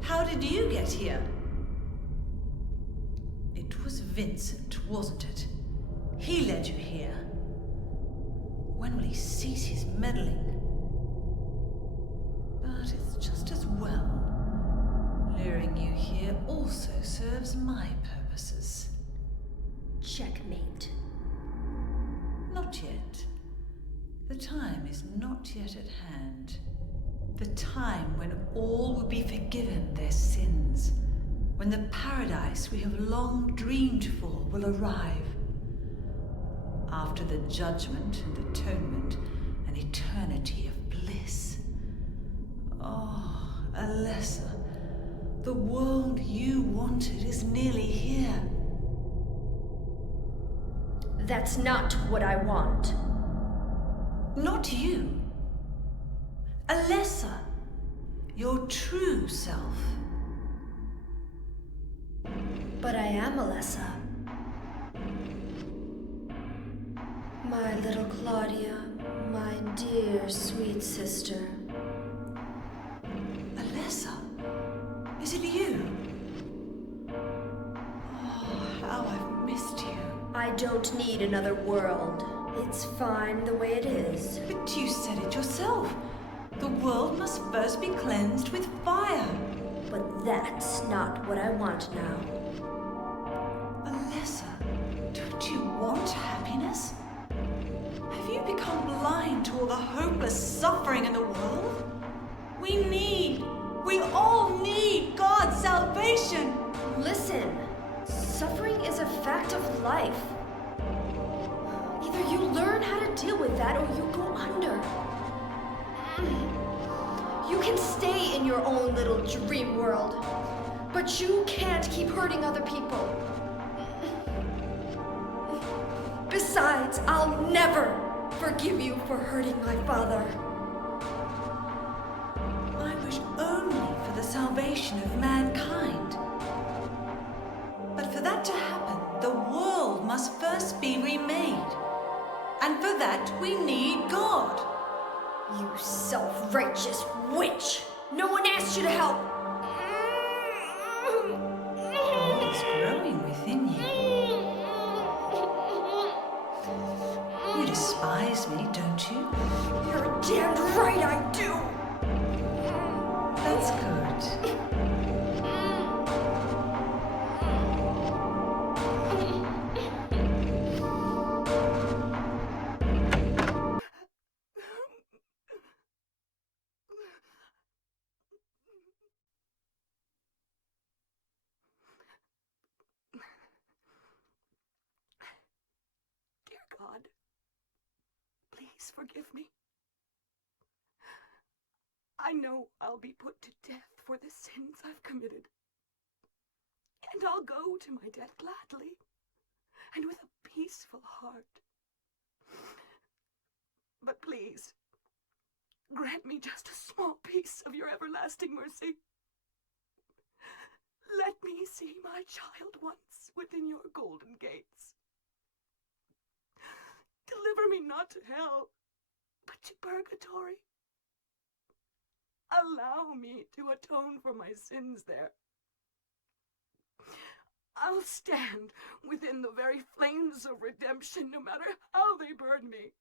How did you get here? It was Vincent, wasn't it? He led you here. When will he cease his meddling? But it's just as well. Luring you here also serves my purposes. Checkmate. Not yet. The time is not yet at hand. The time when all will be forgiven their sins. When the paradise we have long dreamed for will arrive. After the judgment and atonement, an eternity of bliss. Oh, Alessa, the world you wanted is nearly here. That's not what I want. Not you. Alessa, your true self. But I am Alessa. My little Claudia, my dear sweet sister. Alessa, is it you? Oh, how I've missed you. I don't need another world. It's fine the way it is. But you said it yourself. The world must first be cleansed with fire. But that's not what I want now. Alessa, don't you want happiness? Have you become blind to all the hopeless suffering in the world? We all need God's salvation. Listen, suffering is a fact of life. Either you learn how to deal with that or you go under. You can stay in your own little dream world, but you can't keep hurting other people. Besides, I'll never forgive you for hurting my father. I wish only for the salvation of mankind. But for that to happen, the world must first be remade. And for that, we need God. You self-righteous witch! No one asked you to help! God is growing within you. You despise me, don't you? You're damned right I do! That's good. Dear God, please forgive me. I know I'll be put to death for the sins I've committed. And I'll go to my death gladly and with a peaceful heart. But please, grant me just a small piece of your everlasting mercy. Let me see my child once within your golden gates. Deliver me not to hell, but to purgatory. Allow me to atone for my sins there. I'll stand within the very flames of redemption, no matter how they burn me.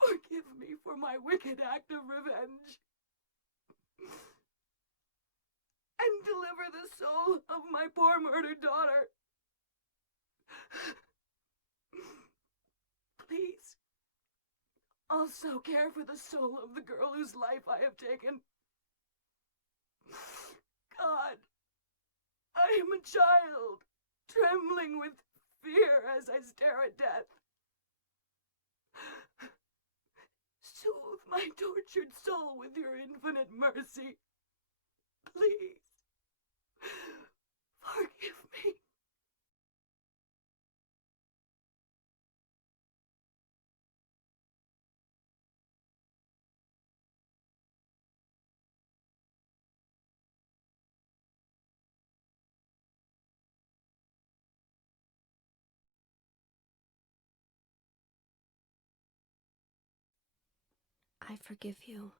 Forgive me for my wicked act of revenge. And deliver the soul of my poor murdered daughter. Please, also care for the soul of the girl whose life I have taken. God, I am a child, trembling with fear as I stare at death. Soothe my tortured soul with your infinite mercy. Please, forgive me. I forgive you.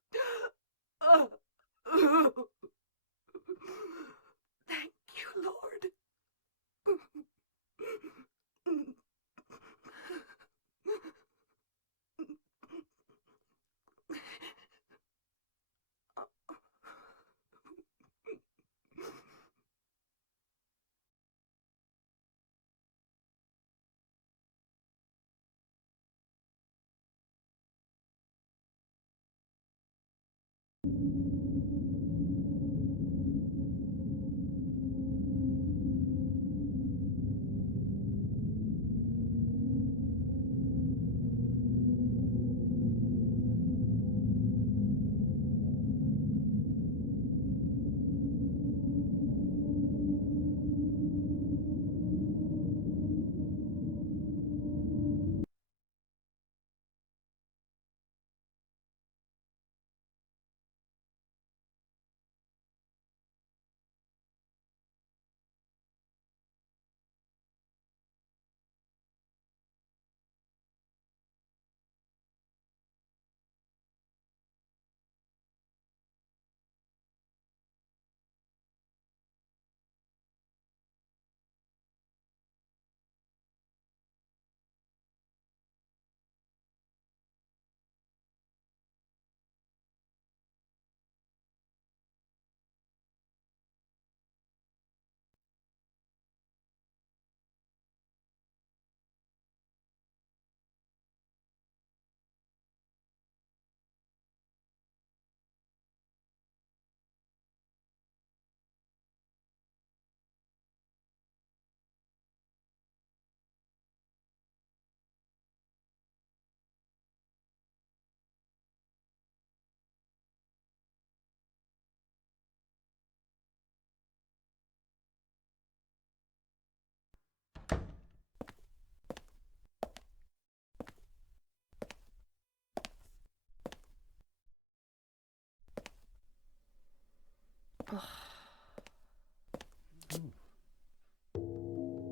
Thank you, Lord.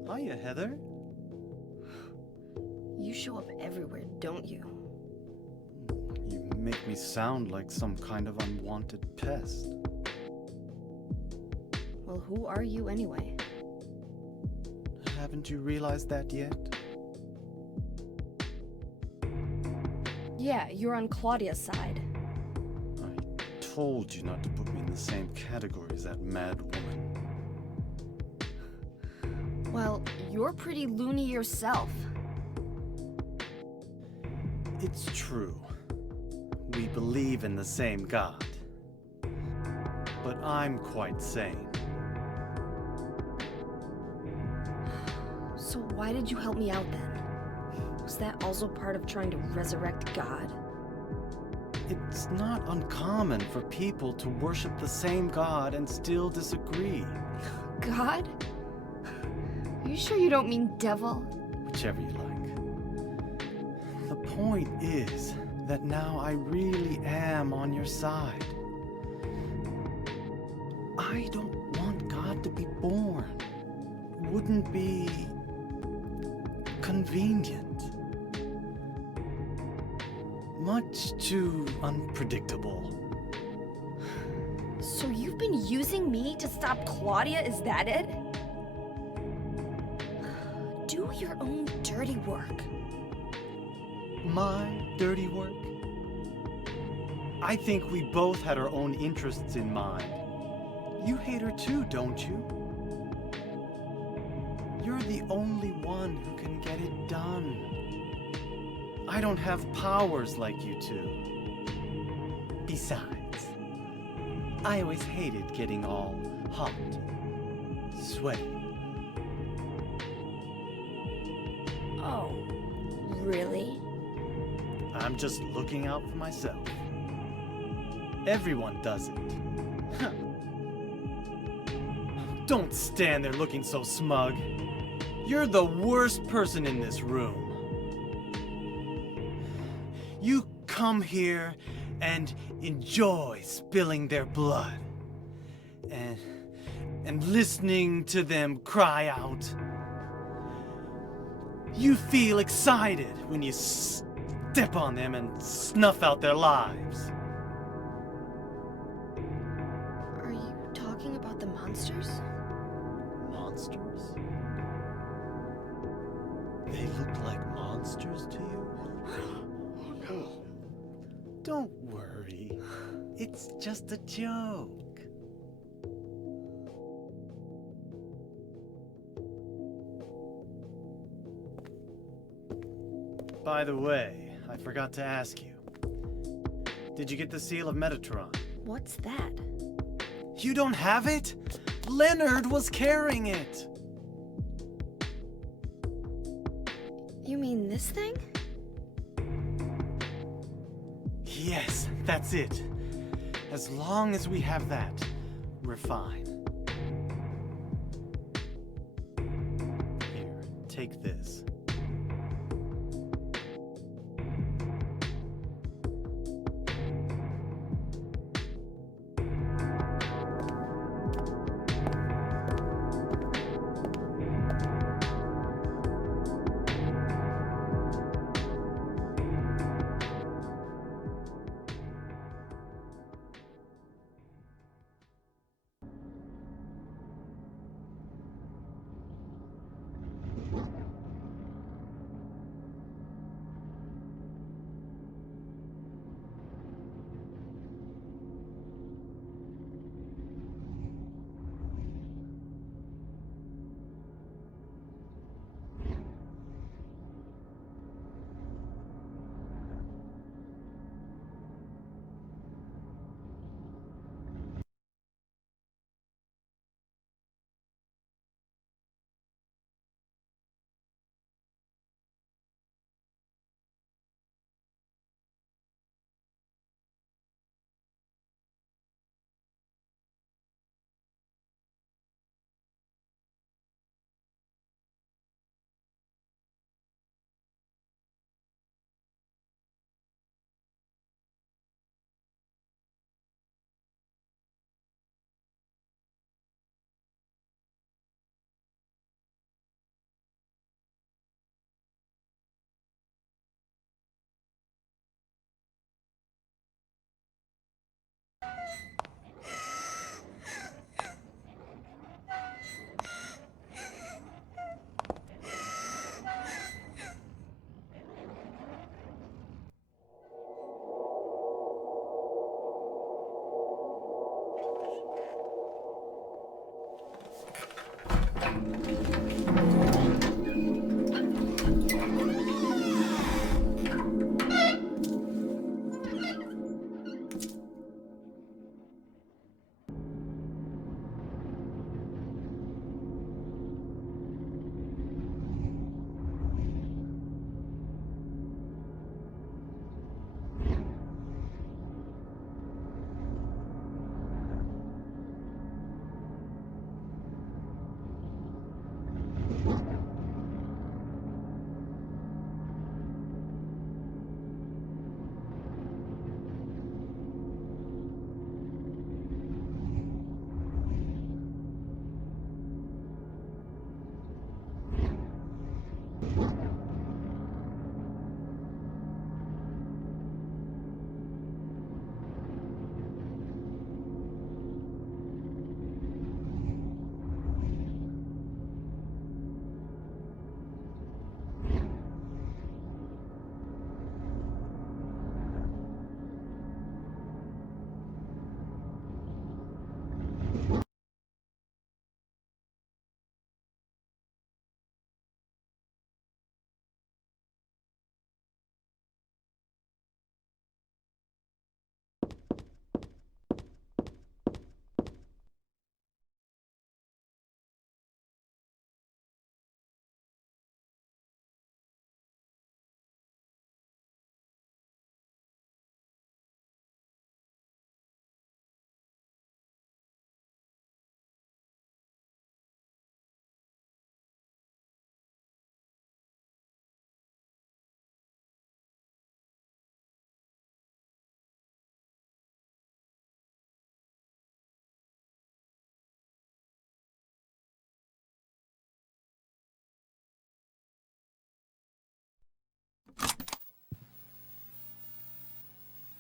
Hiya, Heather. You show up everywhere, don't you? You make me sound like some kind of unwanted pest. Well, who are you anyway? Haven't you realized that yet? Yeah, you're on Claudia's side. I told you not to put me in the same category as that mad woman. Well, you're pretty loony yourself. It's true. We believe in the same God. But I'm quite sane. So why did you help me out then? Was that also part of trying to resurrect God? It's not uncommon for people to worship the same God and still disagree. God? Are you sure you don't mean devil? Whichever you like. The point is that now I really am on your side. I don't want God to be born. Wouldn't be convenient. Much too unpredictable. So you've been using me to stop Claudia, is that it? Do your own dirty work. my dirty work? I think we both had our own interests in mind. You hate her too, don't you? You're the only one who can get it done. I don't have powers like you two. Besides, I always hated getting all hot, sweaty. Oh, really? I'm just looking out for myself. Everyone does it. Don't stand there looking so smug. You're the worst person in this room. You come here and enjoy spilling their blood and listening to them cry out. You feel excited when you step on them and snuff out their lives. Are you talking about the monsters? Monsters? They look like monsters to you? Oh no. Don't worry. It's just a joke. By the way, I forgot to ask you. Did you get the seal of Metatron? What's that? You don't have it? Leonard was carrying it. You mean this thing? Yes, that's it. As long as we have that, we're fine. Here, take this.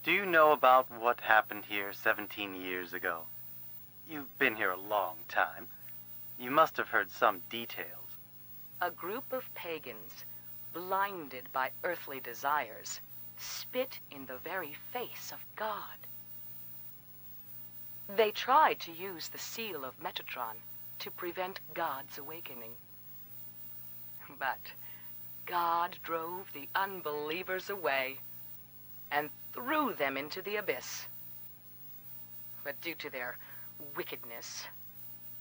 Do you know about what happened here 17 years ago? You've been here a long time. You must have heard some details. A group of pagans, blinded by earthly desires, spit in the very face of God. They tried to use the seal of Metatron to prevent God's awakening. But God drove the unbelievers away and threw them into the abyss. But due to their wickedness,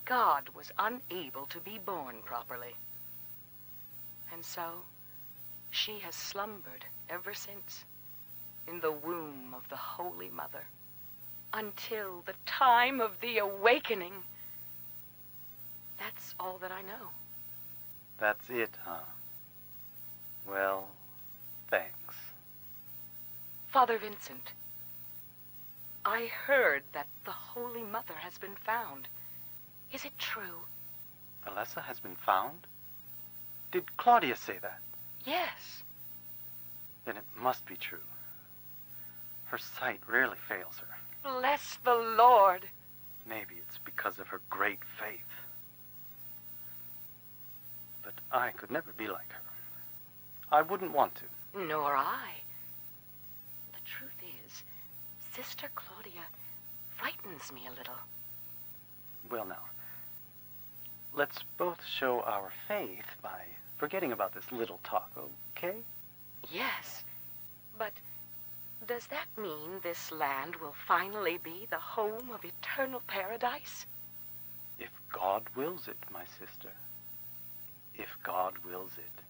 God was unable to be born properly. And so, she has slumbered ever since in the womb of the Holy Mother until the time of the awakening. That's all that I know. That's it, huh? Well, thanks. Father Vincent, I heard that the Holy Mother has been found. Is it true? Alessa has been found? Did Claudia say that? Yes. Then it must be true. Her sight rarely fails her. Bless the Lord. Maybe it's because of her great faith. But I could never be like her. I wouldn't want to. Nor I. The truth is, Sister Claudia frightens me a little. Well now, let's both show our faith by forgetting about this little talk, okay? Yes, but does that mean this land will finally be the home of eternal paradise? If God wills it, my sister. If God wills it.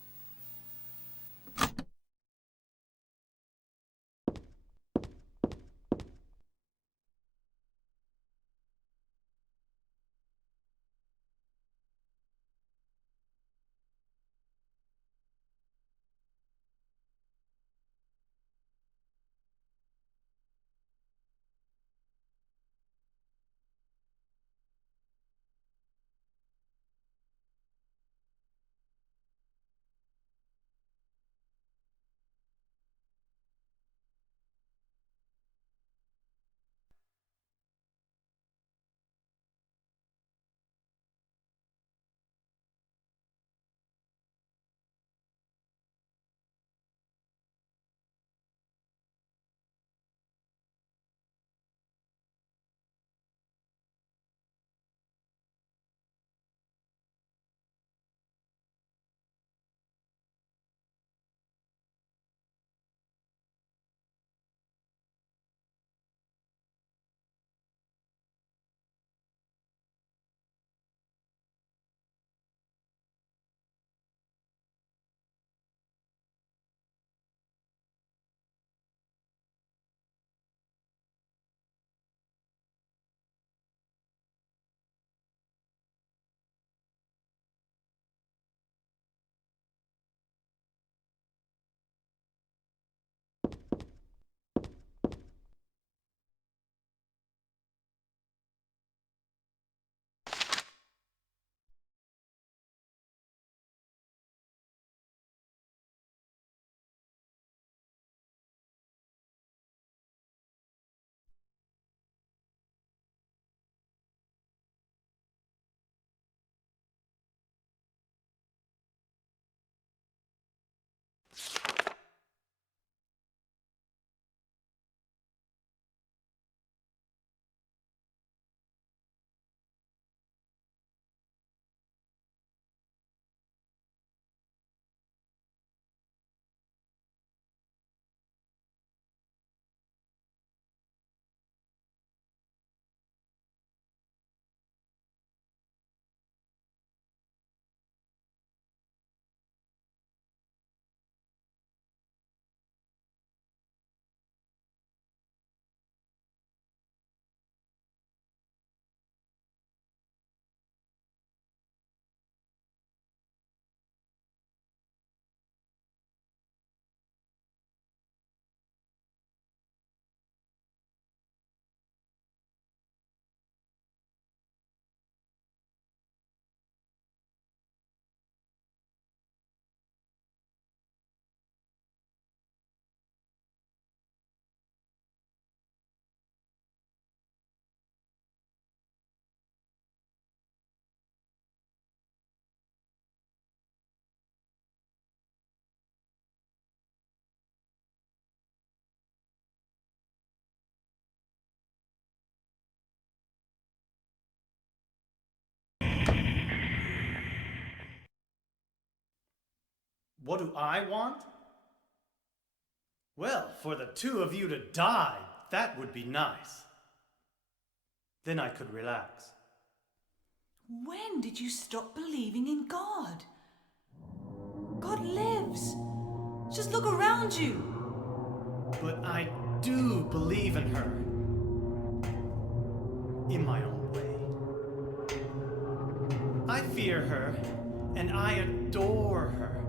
What do I want? Well, for the two of you to die, that would be nice. Then I could relax. When did you stop believing in God? God lives. Just look around you. But I do believe in her. In my own way. I fear her, and I adore her.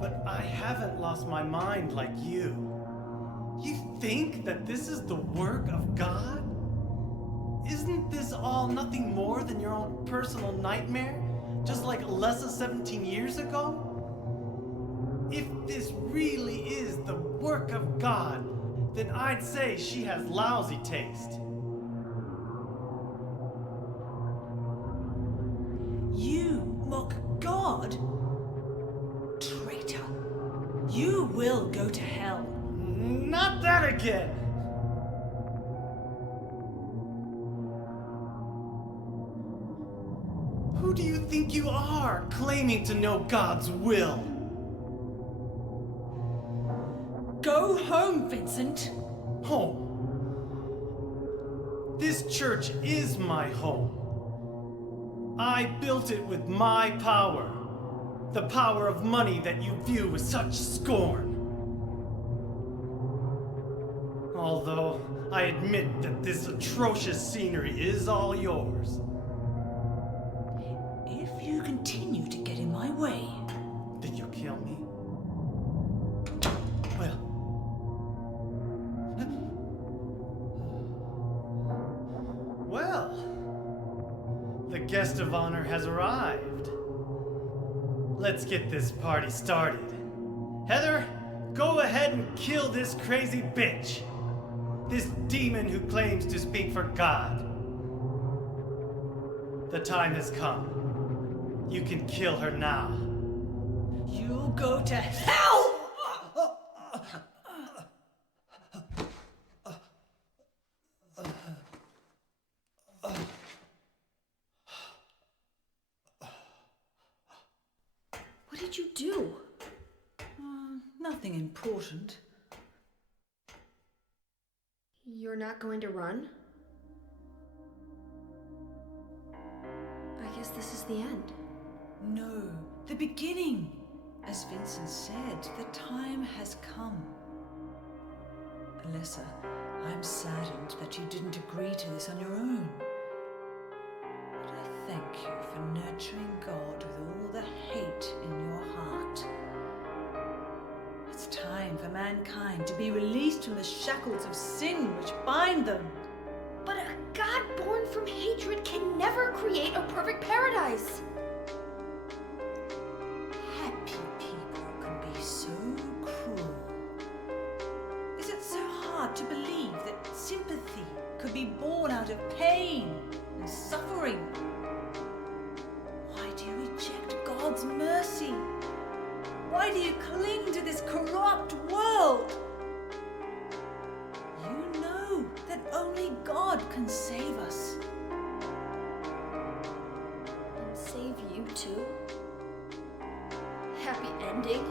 But I haven't lost my mind like you. You think that this is the work of God? Isn't this all nothing more than your own personal nightmare? Just like Alessa 17 years ago? If this really is the work of God, then I'd say she has lousy taste. You mock God? Traitor. You will go to hell. Not that again! Who do you think you are, claiming to know God's will? Go home, Vincent. Home. This church is my home. I built it with my power. The power of money that you view with such scorn. Although I admit that this atrocious scenery is all yours. If you continue to get in my way, Then you'll kill me? Well, the guest of honor has arrived. Let's get this party started. Heather, go ahead and kill this crazy bitch. This demon who claims to speak for God. The time has come. You can kill her now. you'll go to hell! What did you do? Nothing important. You're not going to run? I guess this is the end. No, the beginning. As Vincent said, the time has come. Alessa, I'm saddened that you didn't agree to this on your own. But I thank you for nurturing God with all the hate in your heart. It's time for mankind to be released from the shackles of sin which bind them. But a God born from hatred can never create a perfect paradise. Happy people can be so cruel. Is it so hard to believe that sympathy could be born out of pain and suffering? Why do you reject God's mercy? Why do you cling to this corrupt world? You know that only God can save us. And save you too? Happy ending?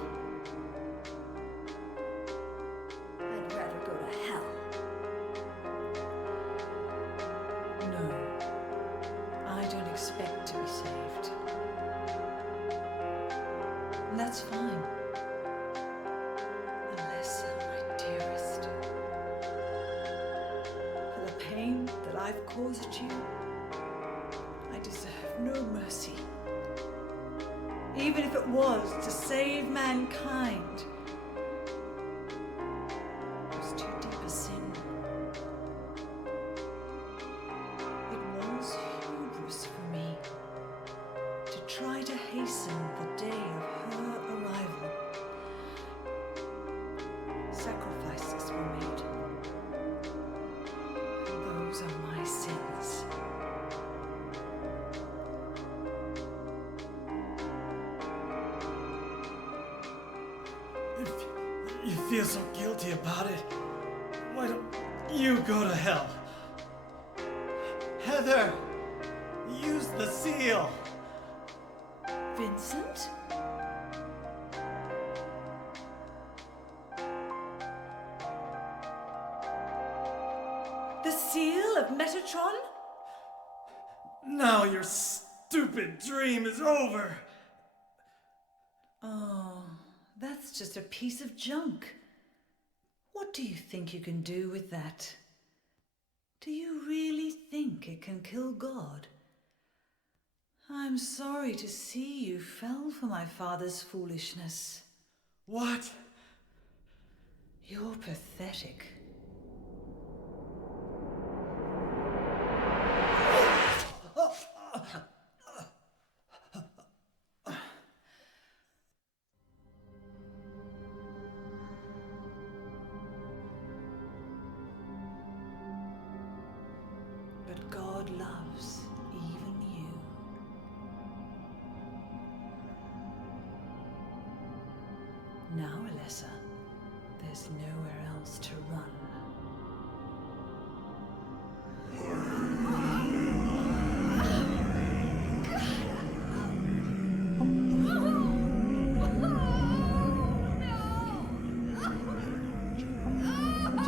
I'd rather go to hell. No, I don't expect to be saved. And that's fine. Alessa, my dearest. For the pain that I've caused you, I deserve no mercy. Even if it was to save mankind. It was too deep a sin. It was hubris for me to try to hasten the day of her arrival. Sacrifices were made. And those are my sins. If you feel so guilty about it, why don't you go to hell? Heather, use the seal. Vincent? seal of Metatron? Now your stupid dream is over. Oh, that's just a piece of junk. What do you think you can do with that? Do you really think it can kill God? I'm sorry to see you fell for my father's foolishness. What? You're pathetic. But God loves even you. Now, Alessa, there's nowhere else to run.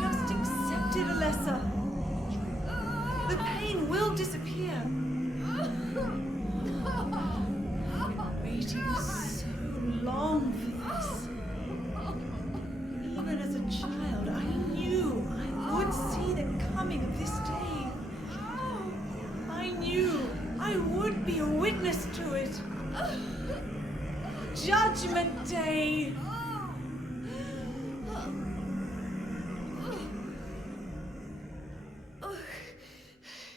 Just accept it, Alessa. The pain will disappear. I've been waiting so long for this. Even as a child, I knew I would see the coming of this day. I knew I would be a witness to it. Judgment Day.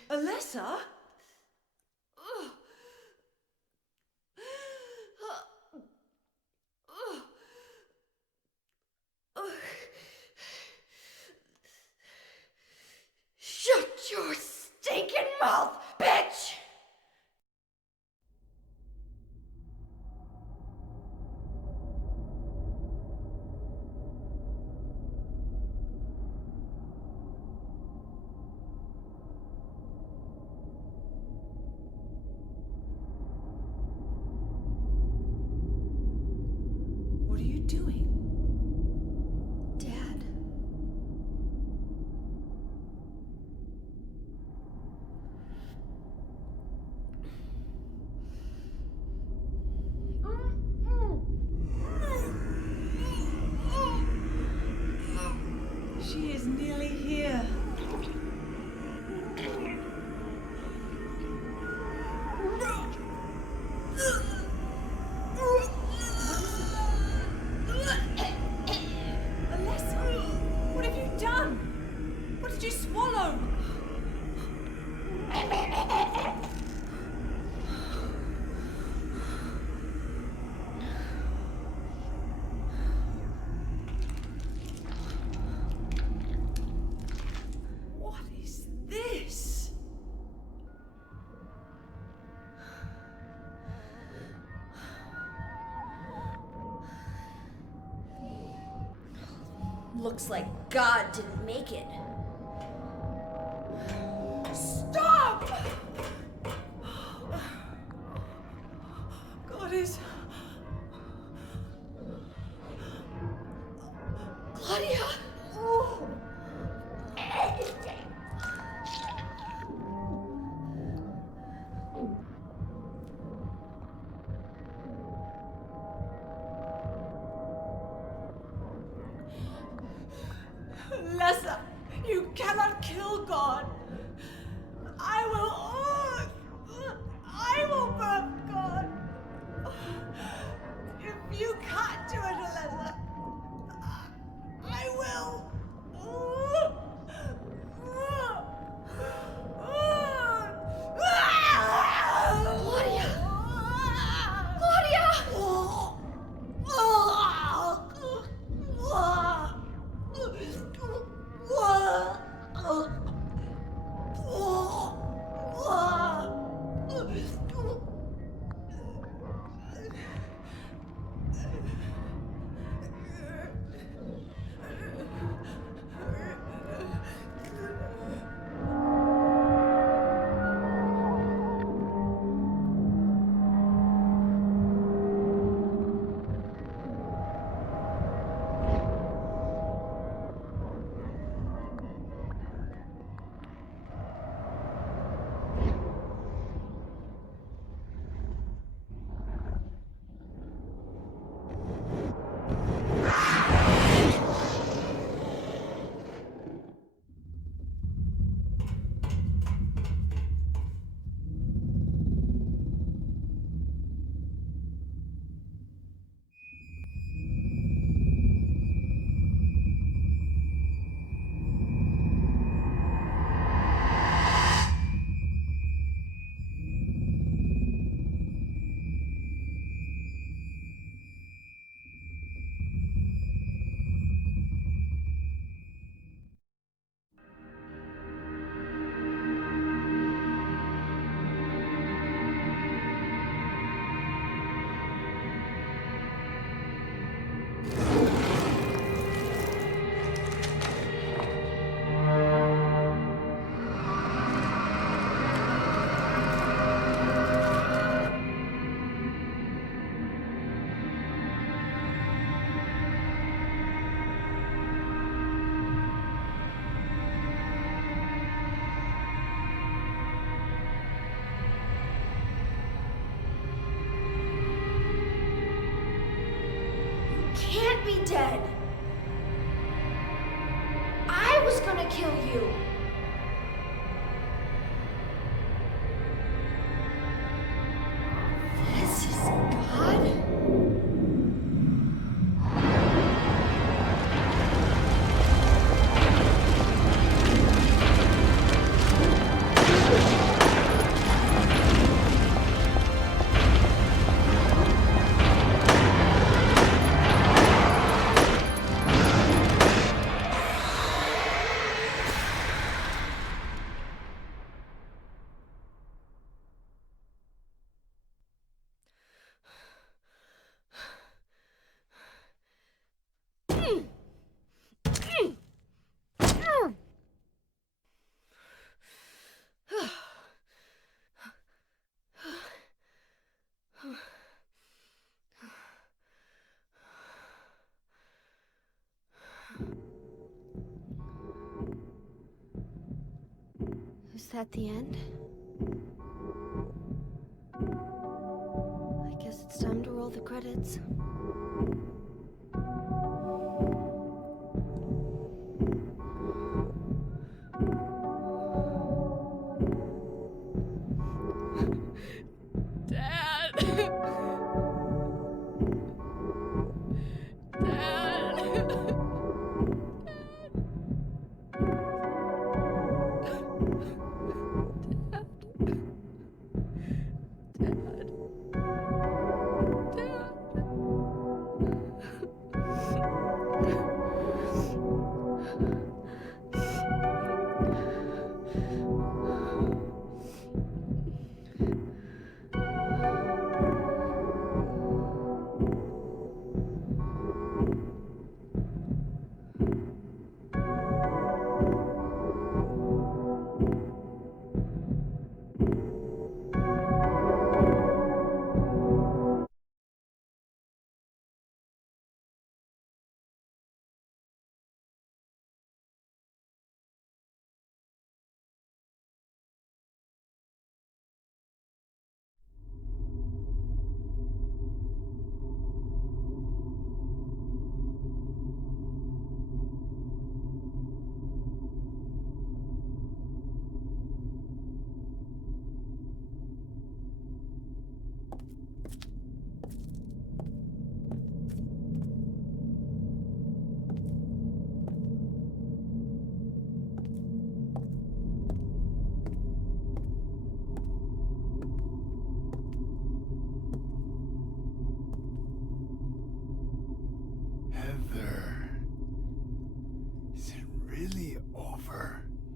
Alessa? Shut your stinking mouth, bitch! What are you doing? Dad. She is nearly here. Alessa, what have you done? What did you swallow? What is this? Looks like God didn't make it. Stop! God is... Claudia! Alessa, you cannot kill God. I will birth God. If you can't do it, Alessa, I will. Claudia! Claudia! can't be dead. I was gonna kill you. This is God? Is that the end? I guess it's time to roll the credits.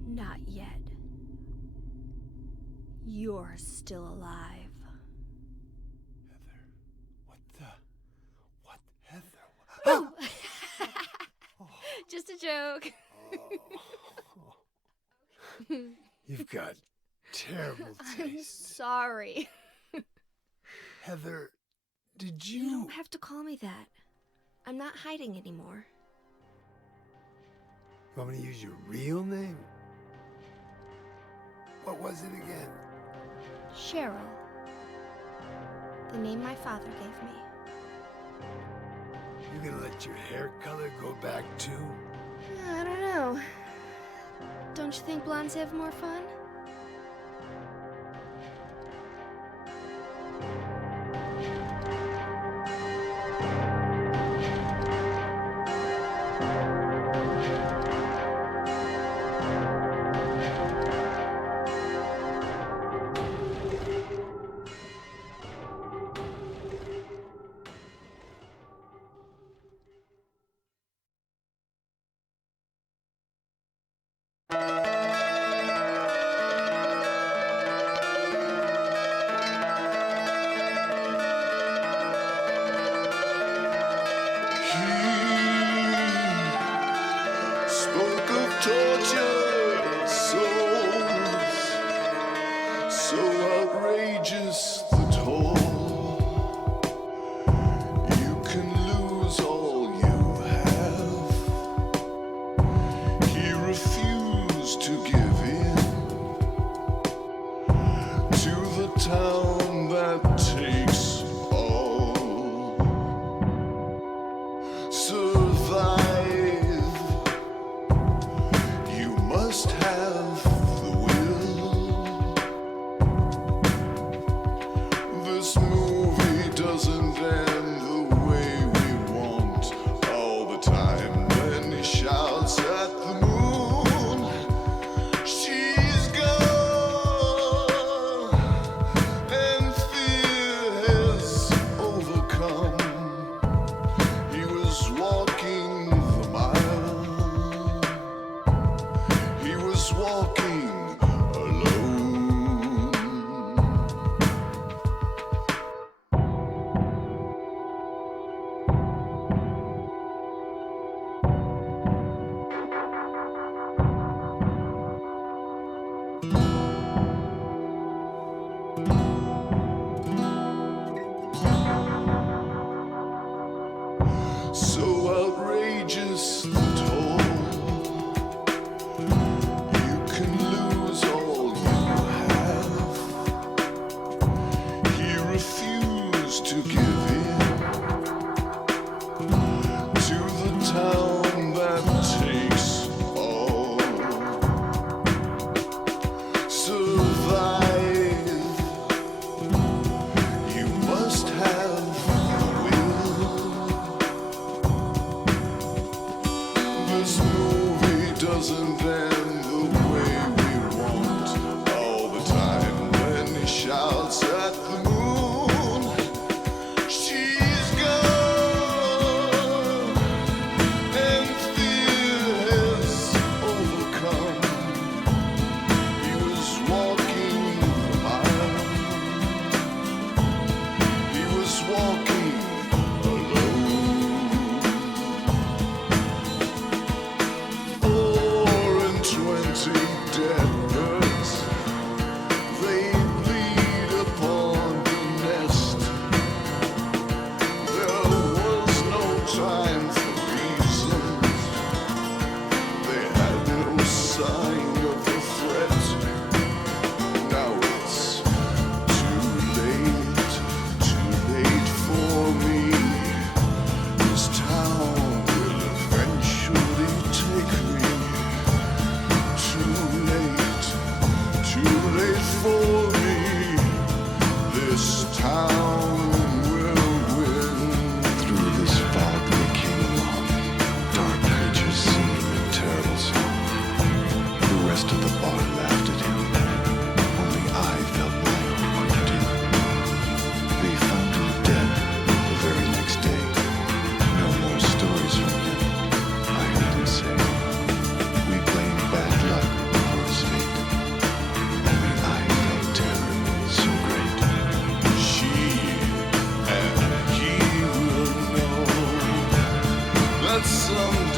Not yet. You're still alive. Heather, Heather? Oh. Just a joke. You've got terrible I'm taste. sorry. Heather, did You don't have to call me that. I'm not hiding anymore. You want me to use your real name? What was it again? Cheryl. The name my father gave me. You gonna let your hair color go back too? I don't know. Don't you think blondes have more fun? survive. You must have the will. This movie doesn't end the way we want all the time. Then he shouts at the moon, she's gone, and fear has overcome. He was walking the mile. He was walking alone. So outrageous and tall, you can lose all you have. He refused to give in to the town that takes all. Survive. You must have the will. This movie doesn't end the way we want all the time. When he shouts at the moon, she's gone, and fear has overcome. He was walking the mile. He was walking alone. 420 dead birds, they bleed upon the nest. There was no time for reasons. They had no sign of a threat. Now it's too late for me. This town will eventually take me. Too late for me. This town will win. Through this fog they came along. Dark creatures singing a terrible song. The rest of the bar laughed at him. Only I felt my own grief. They found him dead the very next day. No more stories from him, I heard him say. We blamed bad luck for his fate. Only I felt terror so great. She and he will know that someday